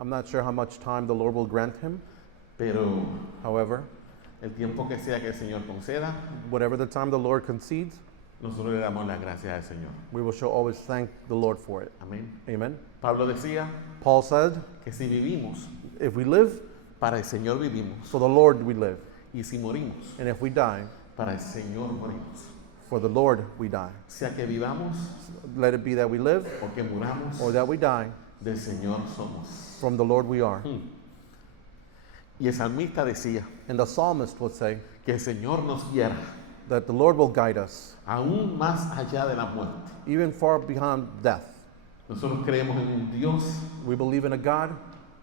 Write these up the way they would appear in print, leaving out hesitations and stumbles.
I'm not sure how much time the Lord will grant him. Pero However, el tiempo que sea que el Señor conceda, whatever the time the Lord concedes, nosotros le damos las gracias al Señor. we will always thank the Lord for it. Amén. Amen. Pablo decía Paul said, que si vivimos, if we live, para el Señor vivimos. for the Lord we live. Y si morimos, And if we die, para el Señor morimos. for the Lord we die. Sea que vivamos Let it be that we live o que muramos, or that we die, del Señor somos. from the Lord we are. Y el salmista decía And the psalmist would say que el Señor nos guiará that the Lord will guide us, aún más allá de la muerte. even far beyond death. Nosotros creemos en un Dios We believe in a God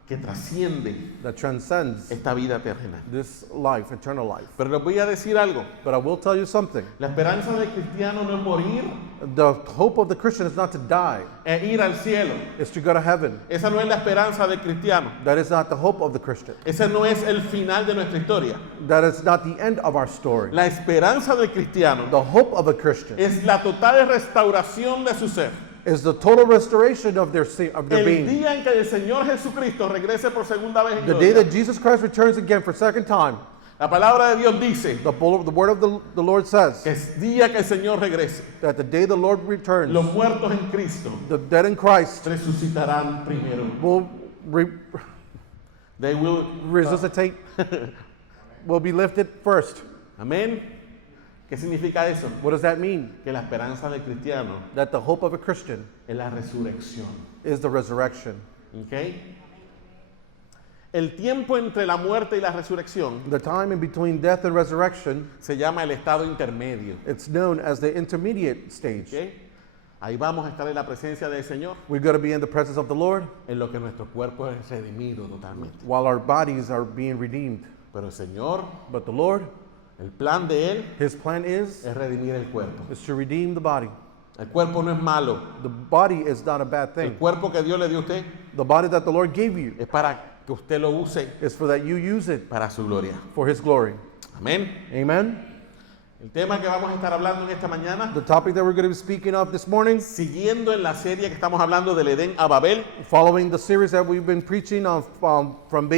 que trasciende that transcends esta vida terrenal. this life, eternal life. Pero les voy a decir algo. But I will tell you something. La esperanza del cristiano no es morir The hope of the Christian is not to die, e ir al cielo. it's to go to heaven. Esa no es la esperanza del cristiano. That is not the hope of the Christian. Ese no es el final de nuestra historia. That is not the end of our story. La esperanza del cristiano The hope of a Christian es la total restauración de su ser. is the total restoration of their El being. día en que el Señor Jesucristo regrese por segunda vez en The day gloria, that Jesus Christ returns again for a second time, la palabra de Dios dice the word of the Lord says que es día que el Señor regrese. that the day the Lord returns, Los muertos en Cristo the dead in Christ resucitarán primero. will They will resuscitate, will be lifted first. Amén. ¿Qué significa eso? What does that mean? Que la esperanza del cristiano That the hope of a Christian es la resurrección. is the resurrection. ¿Ok? El tiempo entre la muerte y la resurrección The time in between death and resurrection, se llama el estado intermedio. it's known as the intermediate stage. ¿Ok? Ahí vamos a estar en la presencia del Señor, We're going to be in the presence of the Lord en lo que nuestro cuerpo es redimido totalmente. while our bodies are being redeemed. Pero el Señor, But the Lord, el plan de Él His plan is redimir el cuerpo. to redeem the body. El cuerpo no es malo. The body is not a bad El thing. cuerpo que Dios le dio a usted The body that the Lord gave you es para que usted lo use is for that you use it para su gloria. for His glory. Amén. Amen. El tema que vamos a estar hablando en esta mañana, The topic that we're going to be speaking of this morning, siguiendo en la serie que estamos hablando del Edén a Babel, following the series that we've been preaching on from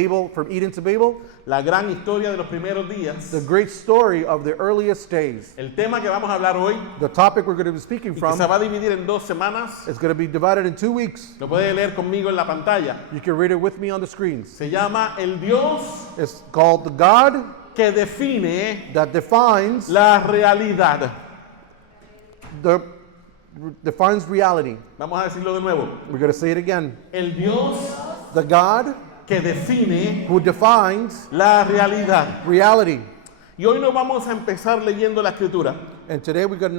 Eden to Babel, la gran historia de los primeros días. the great story of the earliest days. El tema que vamos a hablar hoy, The topic we're going to be speaking y que from se va a dividir en 2 semanas, is going to be divided in 2 weeks. lo puede leer conmigo en la pantalla. You can read it with me on the screens. Se llama El Dios It's called the God que define that defines la realidad. defines reality. Vamos a decirlo de nuevo. We're going to say it again. El Dios The God que define who defines la realidad. reality. Y hoy no vamos a empezar leyendo la escritura, And today we're going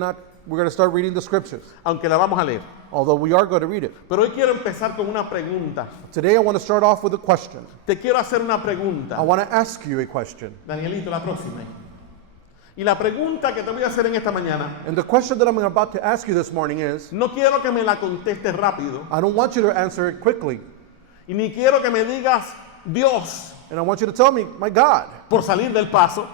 to start reading the scriptures, aunque la vamos a leer. although we are going to read it. Pero hoy quiero empezar con una pregunta. Today I want to start off with a question. Te quiero hacer una I pregunta. want to ask you a question. Danielito, la próxima. Y la pregunta que te voy a hacer en esta mañana, And the question that I'm about to ask you this morning is, no quiero que me la contestes rápido, I don't want you to answer it quickly. y ni quiero que me digas Dios And I want you to tell me, my God, por salir del paso.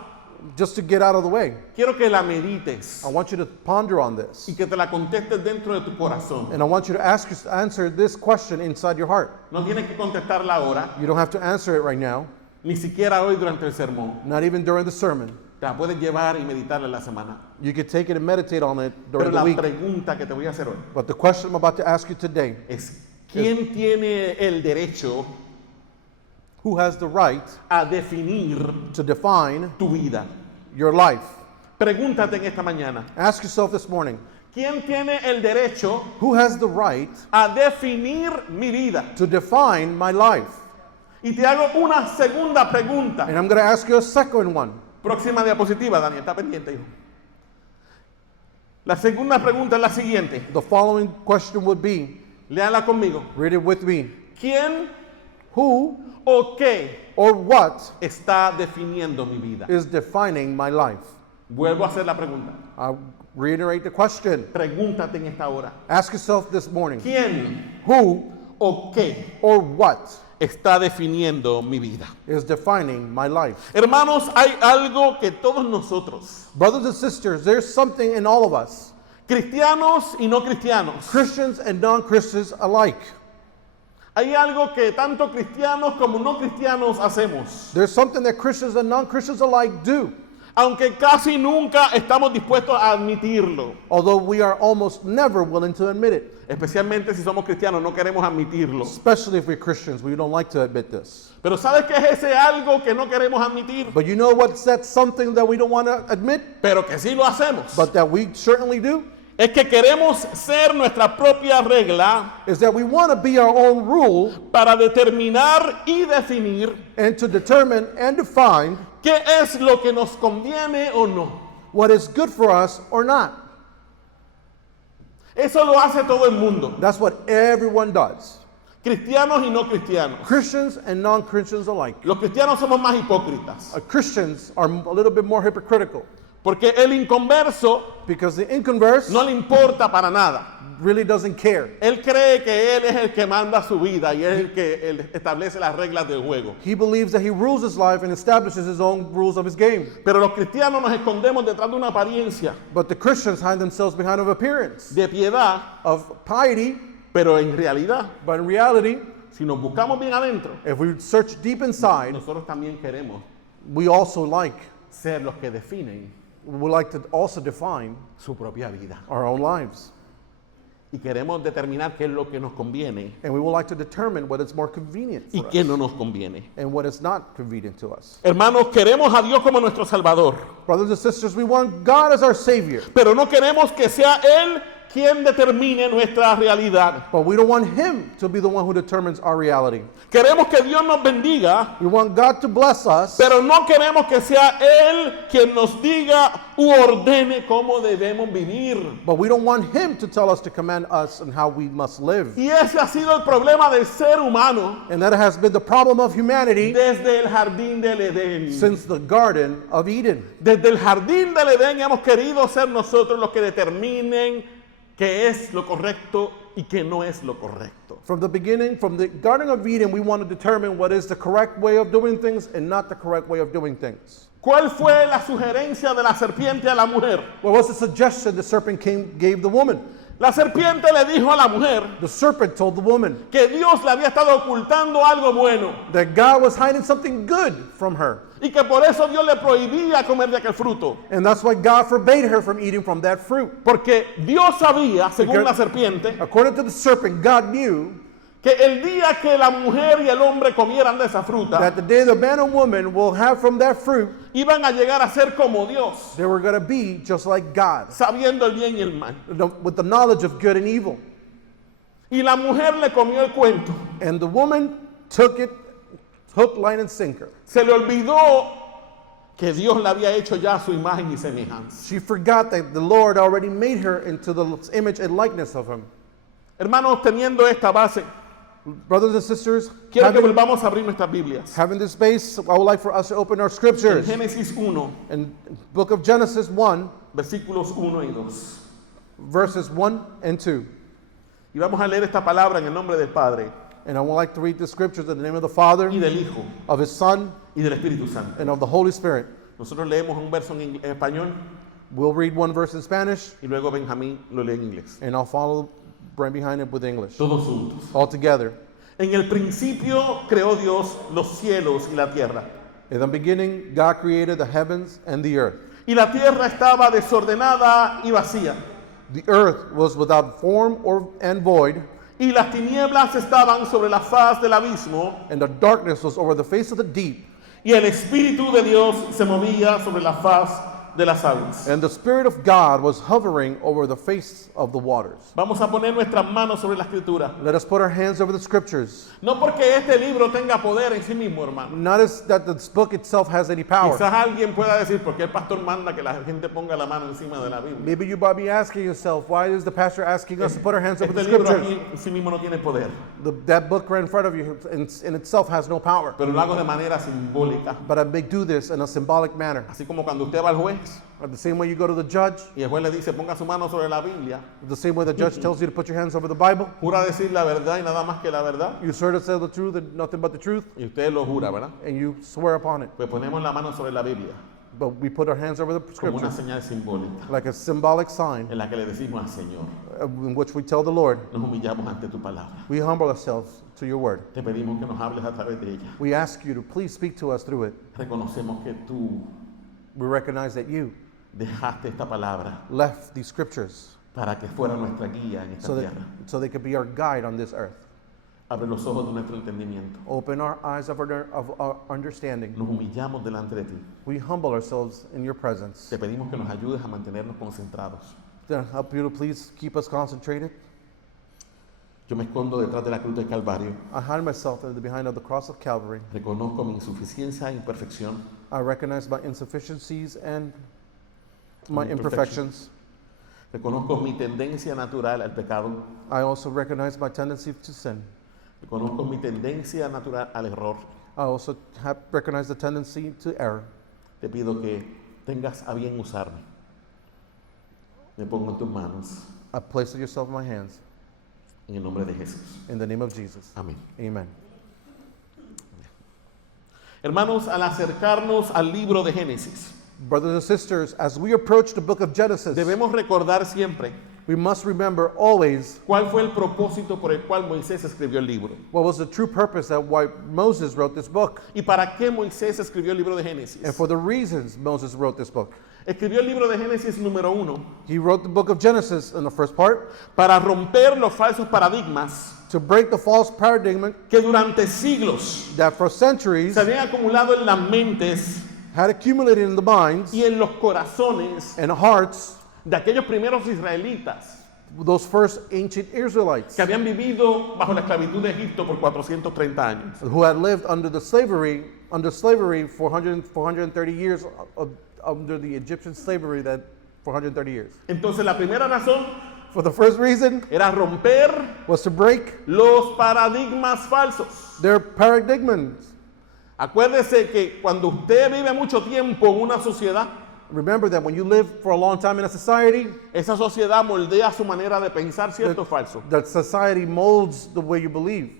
just to get out of the way. Quiero que la medites I want you to ponder on this. y que te la contestes dentro de tu corazón. And I want you to answer this question inside your heart. No tienes que contestarla ahora, You don't have to answer it right now, ni siquiera hoy durante el sermón. not even during the sermon. Te la puedes llevar y meditarla en la semana. You could take it and meditate on it Pero during the la week. pregunta que te voy a hacer hoy But the question I'm about to ask you today, es, ¿quién tiene el derecho who has the right a definir to define tu vida? your life? Pregúntate en esta mañana, Ask yourself this morning, ¿quién tiene el derecho who has the right a definir mi vida? to define my life? Y te hago una segunda pregunta. And I'm going to ask you a second one. Próxima diapositiva, Daniel, está pendiente, hijo. La segunda pregunta es la siguiente. The following question would be, Léala conmigo. read it with me. ¿Quién Who o qué or what está definiendo mi vida? is defining my life? Vuelvo a hacer la pregunta. I'll reiterate the question. Pregúntate en esta hora. Ask yourself this morning, ¿Quién who o qué or what está definiendo mi vida? is defining my life? Hermanos, hay algo que todos nosotros, Brothers and sisters, there's something in all of us, cristianos y no cristianos, Christians and non-Christians alike. hay algo que tanto cristianos como no cristianos hacemos, There's something that Christians and non-Christians alike do, aunque casi nunca estamos dispuestos a admitirlo. although we are almost never willing to admit it. Especialmente si somos cristianos, no queremos admitirlo. Especially if we're Christians, we don't like to admit this. Pero ¿sabes qué es ese algo que no queremos admitir? But you know what's that something that we don't want to admit, Pero que sí lo hacemos. but that we certainly do? Es que queremos ser nuestra propia regla Is that we want to be our own rule para determinar y definir and to determine and define qué es lo que nos conviene o no. what is good for us or not. Eso lo hace todo el mundo, That's what everyone does. cristianos y no cristianos. Christians and non-Christians alike. Los cristianos somos más hipócritas, Christians are a little bit more hypocritical porque el inconverso because the inconverse no le importa para nada. really doesn't care. Él cree que él es el que manda su vida y es el que él establece las reglas del juego. He believes that he rules his life and establishes his own rules of his game. Pero los cristianos nos escondemos detrás de una apariencia But the Christians hide themselves behind an appearance de piedad, of piety, pero en realidad, but in reality, si nos buscamos bien adentro, if we search deep inside, nosotros también queremos we also like, ser los que definen we would like to also define su propia vida. our own lives. y queremos determinar qué es lo que nos conviene And we would like to determine what is more convenient y for qué us no nos conviene. and what is not convenient to us. Hermanos, queremos a Dios como nuestro Salvador, Brothers and sisters, we want God as our Savior, pero no queremos que sea Él quien determine nuestra realidad. but we don't want Him to be the one who determines our reality. Queremos que Dios nos bendiga, We want God to bless us, pero no queremos que sea Él quien nos diga u ordene cómo debemos vivir. but we don't want Him to tell us to command us and how we must live. Y ese ha sido el problema del ser humano And that has been the problem of humanity desde el jardín del Edén. since the Garden of Eden. Desde el jardín del Edén hemos querido ser nosotros los que determinen qué es lo correcto y qué no es lo correcto. From the beginning, from the Garden of Eden, we want to determine what is the correct way of doing things and not the correct way of doing things. ¿Cuál fue la sugerencia de la serpiente a la mujer? What was the suggestion the serpent gave the woman? La serpiente le dijo a la mujer The serpent told the woman que Dios le había estado ocultando algo bueno that God was hiding something good from her. y que por eso Dios le prohibía comer de aquel fruto. And that's why God forbade her from eating from that fruit. Porque Dios sabía, según la Because- serpiente, According to the serpent, God knew que el día que la mujer y el hombre comieran de esa fruta, that the day the man and woman will have from that fruit, iban a llegar a ser como Dios, they were going to be just like God, sabiendo el bien y el mal. with the knowledge of good and evil. Y la mujer le comió el cuento. And the woman took it hook, line, and sinker. Se le olvidó que Dios le había hecho ya a su imagen y semejanza. She forgot that the Lord already made her into the image and likeness of Him. Hermanos, teniendo esta base, Brothers and sisters, quiero que having, volvamos a abrir nuestras Biblias. having this base, I would like for us to open our En scriptures. Génesis 1, In book of Genesis 1, versículos 1 y 2. verses 1 and 2. Y vamos a leer esta palabra en el nombre del Padre, And I would like to read the scriptures in the name of the Father, y del Hijo, of His Son, y del Espíritu Santo. and of the Holy Spirit. Nosotros leemos un verso en español We'll read one verse in Spanish, y luego Benjamín lo lee en inglés. and I'll follow right behind it with English. Todos juntos. All together. En el principio creó Dios los cielos y la tierra. In the beginning, God created the heavens and the earth. Y la tierra estaba desordenada y vacía. The earth was without form and void, Y las tinieblas estaban sobre la faz del abismo. and the darkness was over the face of the deep, Y el Espíritu de Dios se movía sobre la faz de las aguas. and the Spirit of God was hovering over the face of the waters. Vamos a poner nuestras manos sobre la escritura. Let us put our hands over the scriptures. No porque este libro tenga poder en sí mismo, hermano. Not as that this book itself has any power. Quizás alguien pueda decir, ¿por qué el pastor manda que la gente ponga la mano encima de la Biblia? Maybe you might be asking yourself, why is the pastor asking us to put our hands over the Este libro scriptures? aquí en sí mismo no tiene poder, That book right in front of you in itself has no power. pero lo hago de manera simbólica. But I may do this in a symbolic manner. Así como cuando usted va al juez The same way you go to the judge, y el juez le dice, ponga su mano sobre la Biblia, the same way the judge tells you to put your hands over the Bible, jura decir la verdad y nada más que la verdad, you swear to tell the truth and nothing but the truth, y usted lo jura, ¿verdad? and you swear upon it. Pues ponemos la mano sobre la Biblia But we put our hands over the como una scripture señal simbólica like a symbolic sign en la que le decimos al Señor, in which we tell the Lord, nos humillamos ante tu palabra. we humble ourselves to your word. Te pedimos que nos hables a través de ella. We ask you to please speak to us through it. Reconocemos que tú We recognize that you dejaste esta palabra left these scriptures para que fuera nuestra guía en esta tierra. so they could be our guide on this earth. Abre los ojos de nuestro entendimiento. Open our eyes of our understanding. Nos humillamos delante de ti. We humble ourselves in your presence. Te pedimos que nos ayudes a mantenernos concentrados. To help you to please keep us concentrated. Yo me escondo detrás de la cruz del Calvario. I hide myself behind of the cross of Calvary. Reconozco mi insuficiencia e imperfección. I recognize my insufficiencies and my My imperfections. Reconozco mi tendencia natural al pecado. I also recognize my tendency to sin. Reconozco mi tendencia natural al error. I also recognize the tendency to error. Te pido que tengas a bien usarme. Me pongo en tus manos. I place yourself in my hands. En el nombre de Jesús. In the name of Jesus. Amén. Amen. Hermanos, al acercarnos al libro de Génesis, Brothers and sisters, as we approach the book of Genesis, debemos recordar siempre we must remember always cuál fue el propósito por el cual Moisés escribió el libro. what was the true purpose of why Moses wrote this book ¿Y para qué Moisés escribió el libro de Génesis? and for the reasons Moses wrote this book. escribió el libro de Génesis número 1 He wrote the book of Genesis in the first part para romper los falsos paradigmas to break the false paradigm que durante siglos that for centuries se habían acumulado en las mentes had accumulated in the minds y en los corazones and hearts de aquellos primeros israelitas those first ancient Israelites que habían vivido bajo la esclavitud de Egipto por 430 años. who had lived under slavery for 430 years under the Egyptian slavery that for 130 years. Entonces la primera razón For the first reason era romper was to break los paradigmas falsos. their paradigms. Acuérdese que cuando usted vive mucho tiempo en una sociedad, Remember that when you live for a long time in a society, esa sociedad moldea su manera de pensar, cierto o falso. that society molds the way you believe.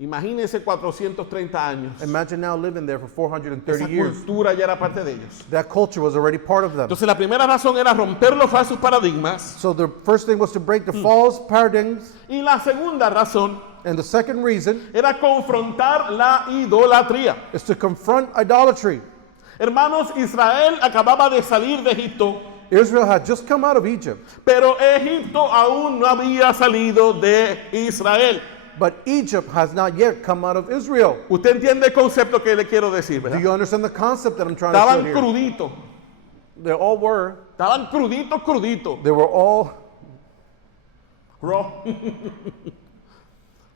Imagínese 430 años. Imagine now living there for 430 Esa years. cultura ya era parte de ellos. That culture was already part of them. Entonces la primera razón era romper los falsos paradigmas So the first thing was to break the false paradigms, y la segunda razón and the second reason era confrontar la idolatría. is to confront idolatry. Hermanos, Israel acababa de salir de Egipto, Israel had just come out of Egypt, pero Egipto aún no había salido de Israel. but Egypt has not yet come out of Israel. Usted entiende el concepto que le quiero decir, Do ¿verdad? you understand the concept that I'm trying to Estaban show here? cruditos, They all were. estaban cruditos. They were all Raw.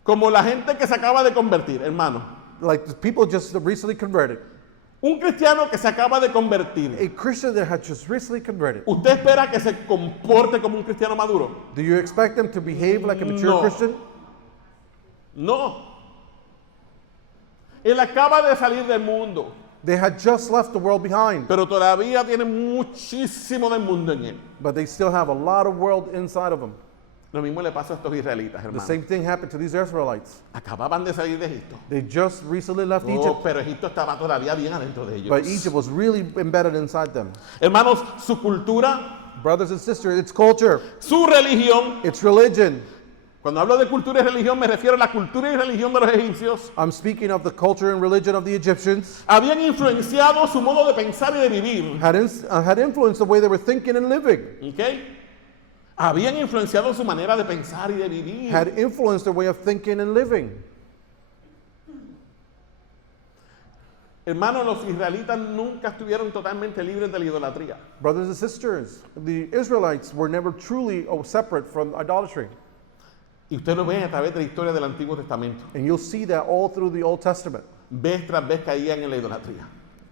Como la gente que se acaba de convertir, hermano. like the people just recently converted. Un cristiano que se acaba de convertir. A Christian that had just recently converted. ¿Usted espera que se comporte como un cristiano maduro? Do you expect them to behave like a mature No. Christian? No. Él acaba de salir del mundo, They had just left the world behind, pero todavía tiene muchísimo del mundo en él. but they still have a lot of world inside of them. Lo mismo le pasa a estos israelitas, The hermano. same thing happened to these Israelites. Acababan de salir de Egipto. They just recently left Oh, Egypt, pero Egipto estaba todavía bien adentro de ellos. but Egypt was really embedded inside them. Hermanos, su cultura, Brothers and sisters, it's culture, su religión. it's religion. Cuando hablo de cultura y religión me refiero a la cultura y religión de los egipcios. I'm speaking of the culture and religion of the Egyptians. Habían influenciado su modo de pensar y de vivir. Had influenced the way they were thinking and living. ¿Ok? Habían influenciado su manera de pensar y de vivir. Had influenced their way of thinking and living. Hermanos, los israelitas nunca estuvieron totalmente libres de la idolatría. Brothers and sisters, the Israelites were never truly separate from idolatry. Y usted lo ve a través de la historia del Antiguo Testamento. And you'll see that all through the Old Testament. Vez tras vez caían en la idolatría.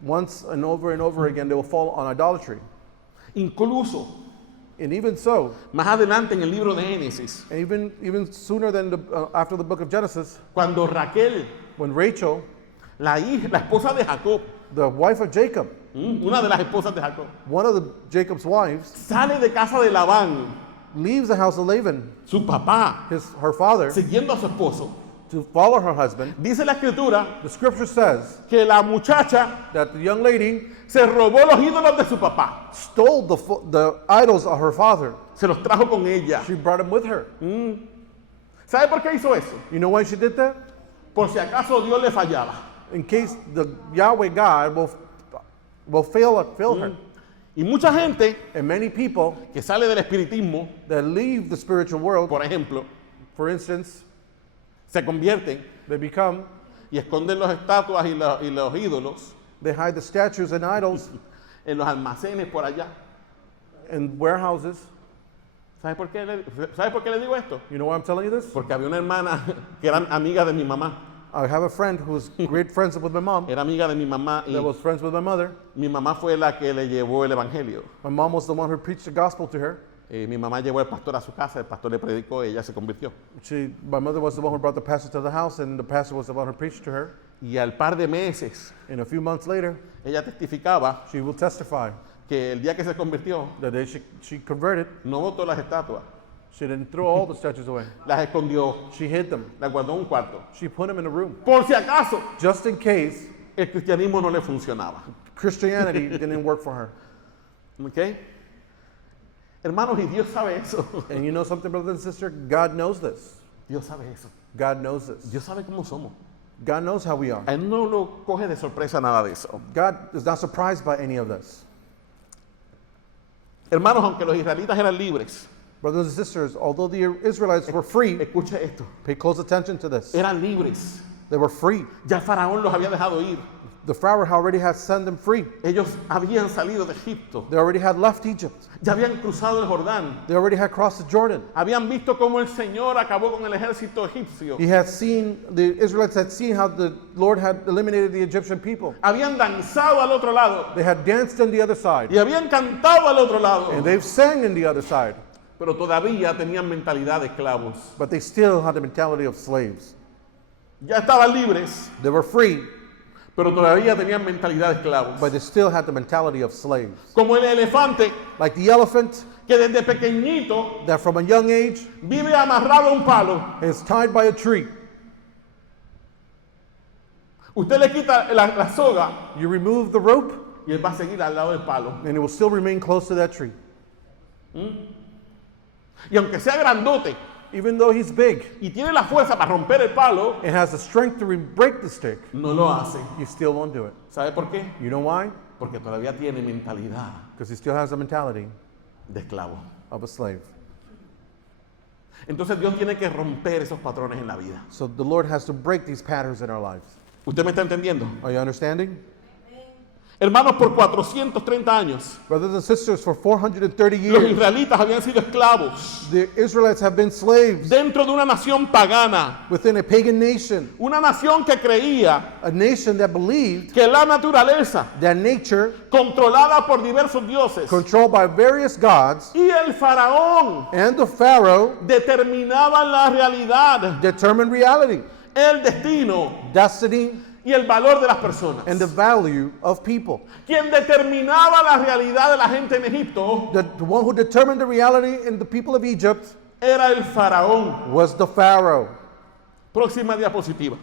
Once and over again, they will fall on idolatry. Incluso, And even so, más adelante en el libro de Génesis, and even sooner than after the book of Genesis, cuando Raquel, when Rachel, la esposa de Jacob, the wife of Jacob, una de las esposas de Jacob, one of Jacob's wives, sale de casa de Labán, leaves the house of Laban, su papá, her father, siguiendo a su esposo, to follow her husband. dice la escritura The scripture says que la muchacha that the young lady se robó los ídolos de su papá, stole the idols of her father. se los trajo con ella. She brought them with her. ¿Sabe por qué hizo eso? You know why she did that? Por si acaso Dios le fallaba. In case the Yahweh God will fail her. Y mucha gente And many people que sale del espiritismo, that leave the spiritual world, por ejemplo, for instance, se convierten they become, y esconden las estatuas y los ídolos they hide the statues and idols en los almacenes por allá. in warehouses. ¿Sabe por qué le digo esto? You know why I'm telling you this? Porque había una hermana que era amiga de mi mamá. I have a friend who's great friends with my mom, Era amiga de mi mamá y that was friends with my mother. mi mamá fue la que le llevó el evangelio. My mom was the one who preached the gospel to her. Mi mamá llevó al pastor a su casa, el pastor le predicó y ella se convirtió. My mother was the one who brought the pastor to the house, and the pastor was the one who preached to her. Y al par de meses, And a few months later, ella testificaba she will testify que el día que se convirtió, that day she converted. no botó las estatuas, She didn't throw all the statues away. las escondió, She hid them. las guardó en un cuarto. She put them in a room. Por si acaso, Just in case el cristianismo no le funcionaba. Christianity didn't work for her. ¿Ok? Hermanos, y Dios sabe eso. And you know something, brother and sister? God knows this. Dios sabe eso. God knows this. Dios sabe cómo somos. God knows how we are. A él no lo coge de sorpresa nada de eso. God is not surprised by any of this. Hermanos, aunque los israelitas eran libres, Brothers and sisters, although the Israelites were free, escuche esto, pay close attention to this. eran libres. They were free. Ya el faraón los había dejado ir. The Pharaoh already had sent them free. Ellos habían salido de Egipto. They already had left Egypt. Ya habían cruzado el Jordán. They already had crossed the Jordan. Habían visto cómo el Señor acabó con el ejército egipcio. The Israelites had seen how the Lord had eliminated the Egyptian people. Habían danzado al otro lado. They had danced on the other side. Y habían cantado al otro lado. And they've sang in the other side. Pero todavía tenían mentalidad de esclavos. But they still had the mentality of slaves. Ya estaban libres, They were free, pero todavía tenían mentalidad de esclavos. but they still had the mentality of slaves. Como el elefante Like the elephant que desde pequeñito that from a young age vive amarrado a un palo. is tied by a tree. Usted le quita la soga You remove the rope, y él va a seguir al lado del palo. and it will still remain close to that tree. Y aunque sea grandote Even though he's big y tiene la fuerza para romper el palo, and has the strength to break the stick, no lo hace. you still won't do it. ¿Sabe por qué? You know why? Porque todavía tiene mentalidad Because he still has the mentality de esclavo. of a slave. Entonces Dios tiene que romper esos patrones en la vida. So the Lord has to break these patterns in our lives. ¿Usted me está entendiendo? Are you understanding? Hermanos, por 430 años, Brothers and sisters, for 430 los years, israelitas habían sido esclavos the Israelites have been slaves dentro de una nación pagana, within a pagan nation, una nación que creía a nation that believed que la naturaleza, that nature, controlada por diversos dioses, controlled by various gods, y el faraón and the Pharaoh determinaban la realidad, determined reality, el destino destiny, y el valor de las personas. and the value of people. Quien determinaba la realidad de la gente en Egipto The one who determined the reality in the people of Egypt era el faraón. was the Pharaoh. Próxima diapositiva.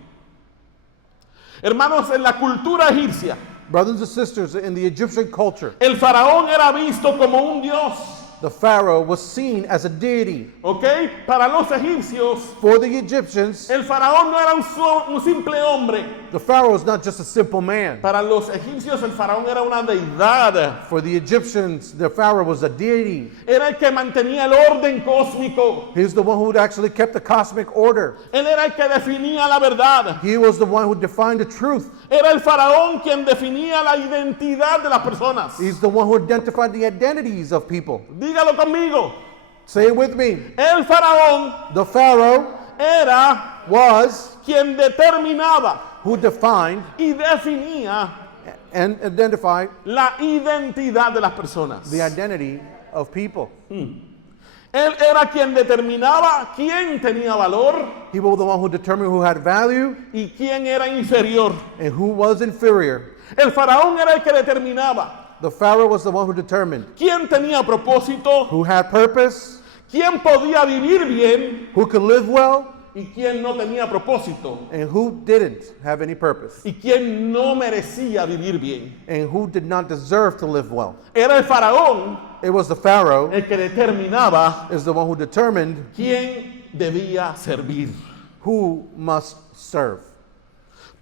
Hermanos, en la cultura egipcia, Brothers and sisters, in the Egyptian culture, el faraón era visto como un dios. the Pharaoh was seen as a deity. ¿Ok? Para los egipcios, For the Egyptians, el faraón no era un simple hombre. the Pharaoh was not just a simple man. Para los egipcios, el faraón era una deidad. For the Egyptians, the Pharaoh was a deity. Era el que mantenía el orden cósmico. He's the one who actually kept the cosmic order. Él era el que definía la verdad. He was the one who defined the truth. Era el faraón quien definía la identidad de las personas. He's the one who identified the identities of people. Dígalo conmigo. Say it with me. El faraón The Pharaoh era was quien determinaba who defined y definía and identified la identidad de las personas. the identity of people. Él era quien determinaba quién tenía valor He was the one who determined who had value y quién era inferior. and who was inferior. El faraón era el que determinaba The Pharaoh was the one who determined quién tenía propósito, who had purpose, quién podía vivir bien who could live well, y quién no tenía propósito and who didn't have any purpose, y quién no merecía vivir bien. and who did not deserve to live well. Era el faraón It was the Pharaoh el que determinaba is the one who determined quién debía servir. who must serve.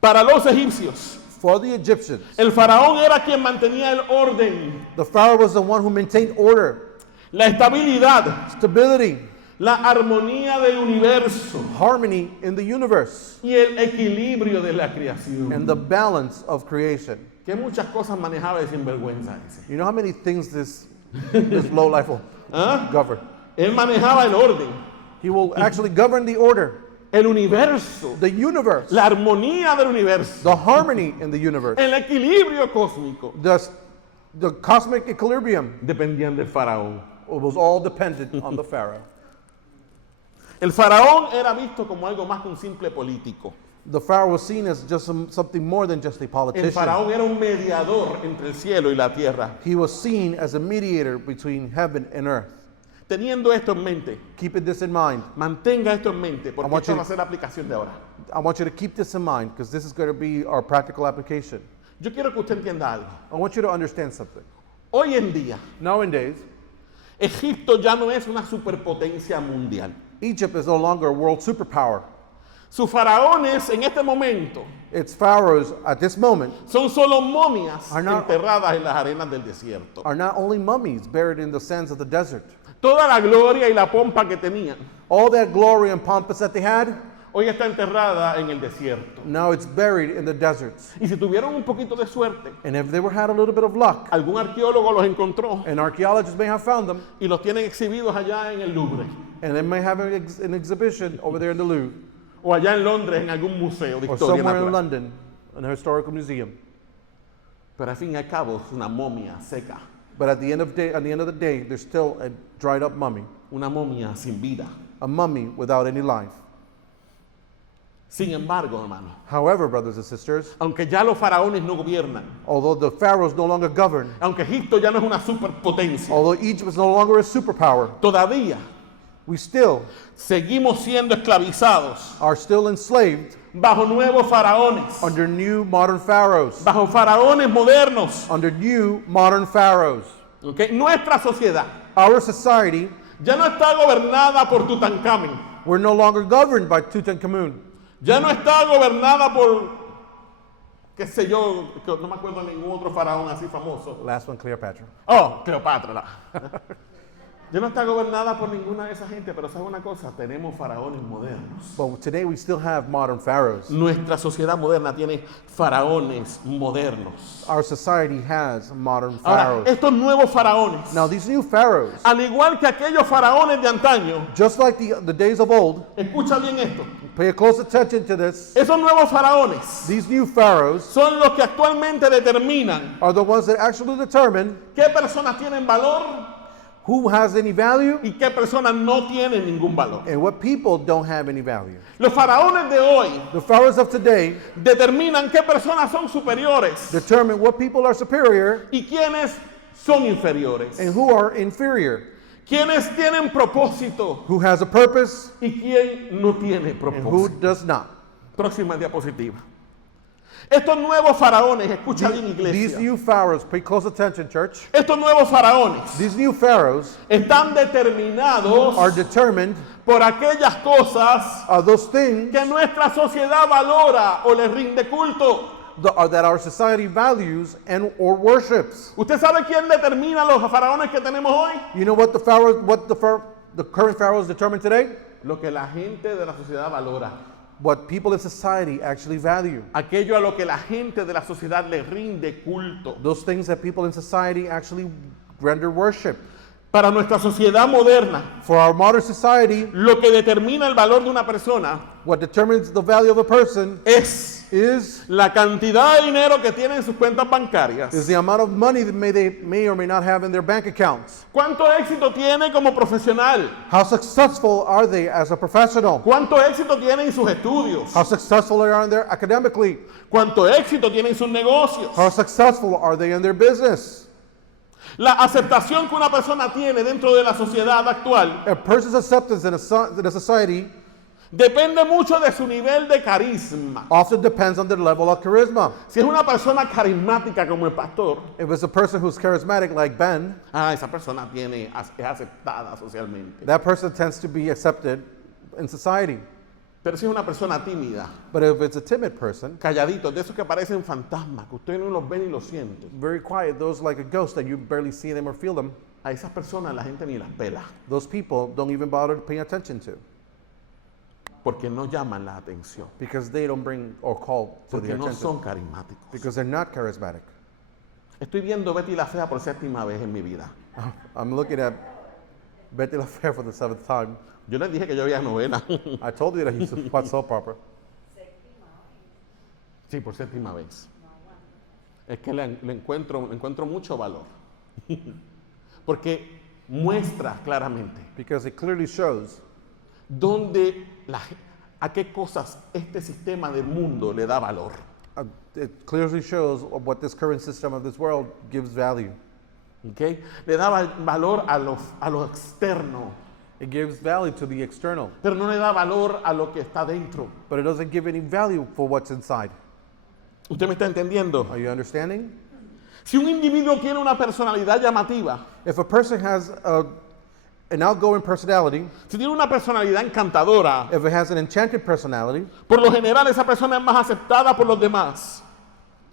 Para los egipcios, For the Egyptians, el faraón era quien mantenía el orden, the Pharaoh was the one who maintained order, la estabilidad, stability, la armonía del universo harmony in the universe, y el equilibrio de la creación. and the balance of creation. Que muchas cosas manejaba de sinvergüenza ese. You know how many things this low life will ¿Ah? govern? Él manejaba el orden, He will actually govern the order, el universo, the universe, la armonía del universo, the harmony in the universe, el equilibrio cósmico. the cosmic equilibrium. Dependían del faraón. It was all dependent on the Pharaoh. El faraón era visto como algo más que un simple político. The Pharaoh was seen as just something more than just a El politician. faraón era un mediador entre el cielo y la tierra. He was seen as a mediator between heaven and earth. Teniendo esto en mente, Keeping this in mind. mantenga esto en mente, porque I want esto you va a ser la aplicación de ahora. I want you to keep this in mind because this is going to be our practical application. Yo quiero que usted entienda algo. I want you to understand something. Hoy en día, Nowadays, Egipto ya no es una superpotencia mundial. Egypt is no longer a world superpower. Sus faraones en este momento Its pharaohs at this moment son solo momias Are not- enterradas en las arenas del desierto. are not only mummies buried in the sands of the desert. Toda la gloria y la pompa que tenían All that glory and pompous that they had, hoy está enterrada en el desierto. now it's buried in the deserts. Y si tuvieron un poquito de suerte, And if they had a little bit of luck, algún arqueólogo los encontró and archaeologists may have found them, y los tienen exhibidos allá en el Louvre and they may have an exhibition over there in the Louvre, o allá en Londres en algún museo de or historia somewhere in natural. London, in a historical museum. Pero al fin y al cabo es una momia seca, But at the end of the day, there's still a dried up mummy, una momia sin vida. a mummy without any life. Sin embargo, hermano, However, brothers and sisters, aunque ya los faraones no gobiernan, although the pharaohs no longer govern, aunque Egipto ya no es una superpotencia, although Egypt is no longer a superpower, todavía we still seguimos siendo esclavizados are still enslaved bajo nuevos faraones, under new modern pharaohs, bajo faraones modernos. under new modern pharaohs. ¿Ok? Nuestra sociedad Our society, ya no está gobernada por Tutankamen, we're no longer governed by Tutankhamun. ya no está gobernada por, qué sé yo, que no me acuerdo de ningún otro faraón así famoso. Last one, Cleopatra. Oh, Cleopatra. Ya no está gobernada por ninguna de esa gente, pero ¿sabe una cosa? Tenemos faraones modernos. But today we still have modern pharaohs. Nuestra sociedad moderna tiene faraones modernos. Our society has modern Ahora, pharaohs. estos nuevos faraones, Now these new pharaohs, al igual que aquellos faraones de antaño, just like the days of old, escucha bien esto, pay close attention to this, esos nuevos faraones these new pharaohs son los que actualmente determinan are the ones that actually determine qué personas tienen valor who has any value y qué personas no tienen ningún valor. and what people don't have any value. Los faraones de hoy The pharaohs of today determinan qué personas son superiores determine what people are superior y quiénes son inferiores, and who are inferior, quiénes tienen propósito who has a purpose y quién no tiene and who propósito. does not. Próxima diapositiva. Estos nuevos faraones, escucha bien These iglesia, new pharaohs, pay close attention, church. estos nuevos faraones These new pharaohs están determinados are determined por aquellas cosas those things que nuestra sociedad valora o le rinde culto. that our society values and or worships. ¿Usted sabe quién determina los faraones que tenemos hoy? You know what the current pharaohs determine today? Lo que la gente de la sociedad valora. What people in society actually value. Aquello a lo que la gente de la sociedad le rinde culto. Those things that people in society actually render worship. Para nuestra sociedad moderna, For our modern society, lo que determina el valor de una persona what determines the value of a person es is la cantidad de dinero que tiene en sus cuentas bancarias. the amount of money that they may or may not have in their bank accounts. ¿Cuánto éxito tiene como profesional? How successful are they as a professional? ¿Cuánto éxito tiene en sus estudios? How successful are they academically? ¿Cuánto éxito tiene en sus negocios? How successful are they in their business? La aceptación que una persona tiene dentro de la sociedad actual A person's acceptance in a society depende mucho de su nivel de carisma. often depends on their level of charisma. Si es una persona carismática como el pastor, If it's a person who's charismatic like Ben, esa persona es aceptada socialmente. that person tends to be accepted in society. Pero si es una persona tímida, But if it's a timid person, calladito, de esos que parecen fantasmas, que usted no los ve ni los siente, very quiet, those like a ghost that you barely see them or feel them, a esas personas la gente ni las pela, those people don't even bother paying attention to porque no llaman la atención, because they don't bring or call to porque their no attention son carismáticos. because they're not charismatic. Estoy viendo Betty la Fea por 7ª vez en mi vida. I'm looking at Betty La Fea for the 7th time. Yo les dije que yo veía novela. I told you that he used to watch soap opera. Sí, por 7ª vez. Es que le encuentro mucho valor. Porque muestra claramente Because it clearly shows a qué cosas este sistema del mundo le da valor. it clearly shows what this current system of this world gives value. ¿Ok? Le da valor a lo externo, It gives value to the external, pero no le da valor a lo que está dentro. but it doesn't give any value for what's inside. ¿Usted me está entendiendo? Are you understanding? Si un individuo tiene una personalidad llamativa, If a person has an outgoing personality, si tiene una personalidad encantadora, if it has an enchanted personality, por lo general esa persona es más aceptada por los demás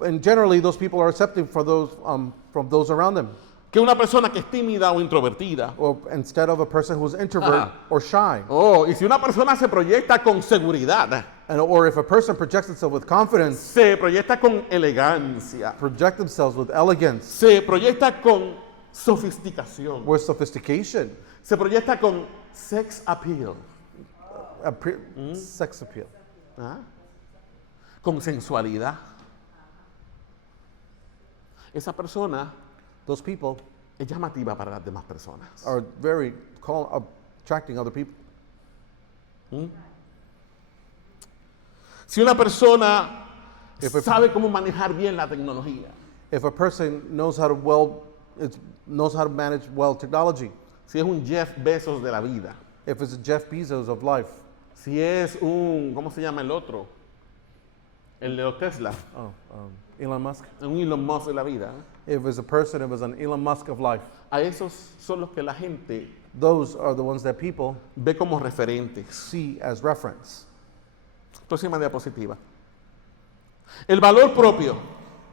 and generally those people are accepting for those from those around them, que una persona que es tímida o introvertida. or instead of a person who's introvert or shy. Oh, y si una persona se proyecta con seguridad, And, or if a person projects themselves with confidence, se proyecta con elegancia, project themselves with elegance, se proyecta con sofisticación, with sophistication, se proyecta con sex appeal, sex appeal, ¿ah? Con sensualidad. Esa persona those people es llamativa para las demás personas. are very attracting other people. Si una persona If a- sabe cómo manejar bien la tecnología, If a person knows how to manage well technology, si es un Jeff Bezos de la vida, if it's a Jeff Bezos of life, si es un, ¿cómo se llama el otro? El de los Tesla, Elon Musk, un Elon Musk de la vida. if it's a person, if it's an Elon Musk of life, A esos son los que la gente those are the ones that people ve como referentes. see as reference. Próxima diapositiva. El valor propio,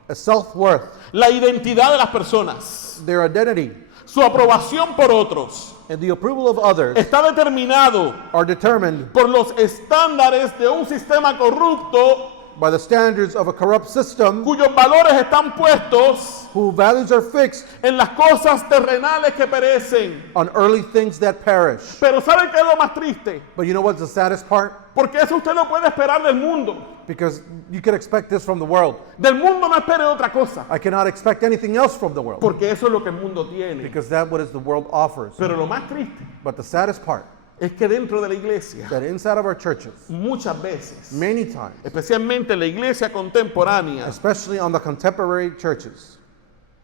A self-worth, la identidad de las personas, their identity, su aprobación por otros, and the approval of others está determinado are determined por los estándares de un sistema corrupto by the standards of a corrupt system cuyos valores están puestos whose values are fixed en las cosas terrenales que perecen. on earthly things that perish. Pero ¿saben qué es lo más triste? But you know what's the saddest part? Porque eso usted no puede esperar del mundo. Because you can expect this from the world. Del mundo no espere otra cosa. I cannot expect anything else from the world. Porque eso es lo que el mundo tiene. Because that's what is the world offers. Pero lo más triste But the saddest part, es que dentro de la iglesia, that inside of our churches, muchas veces, many times, especialmente la iglesia contemporánea, especially on the contemporary churches,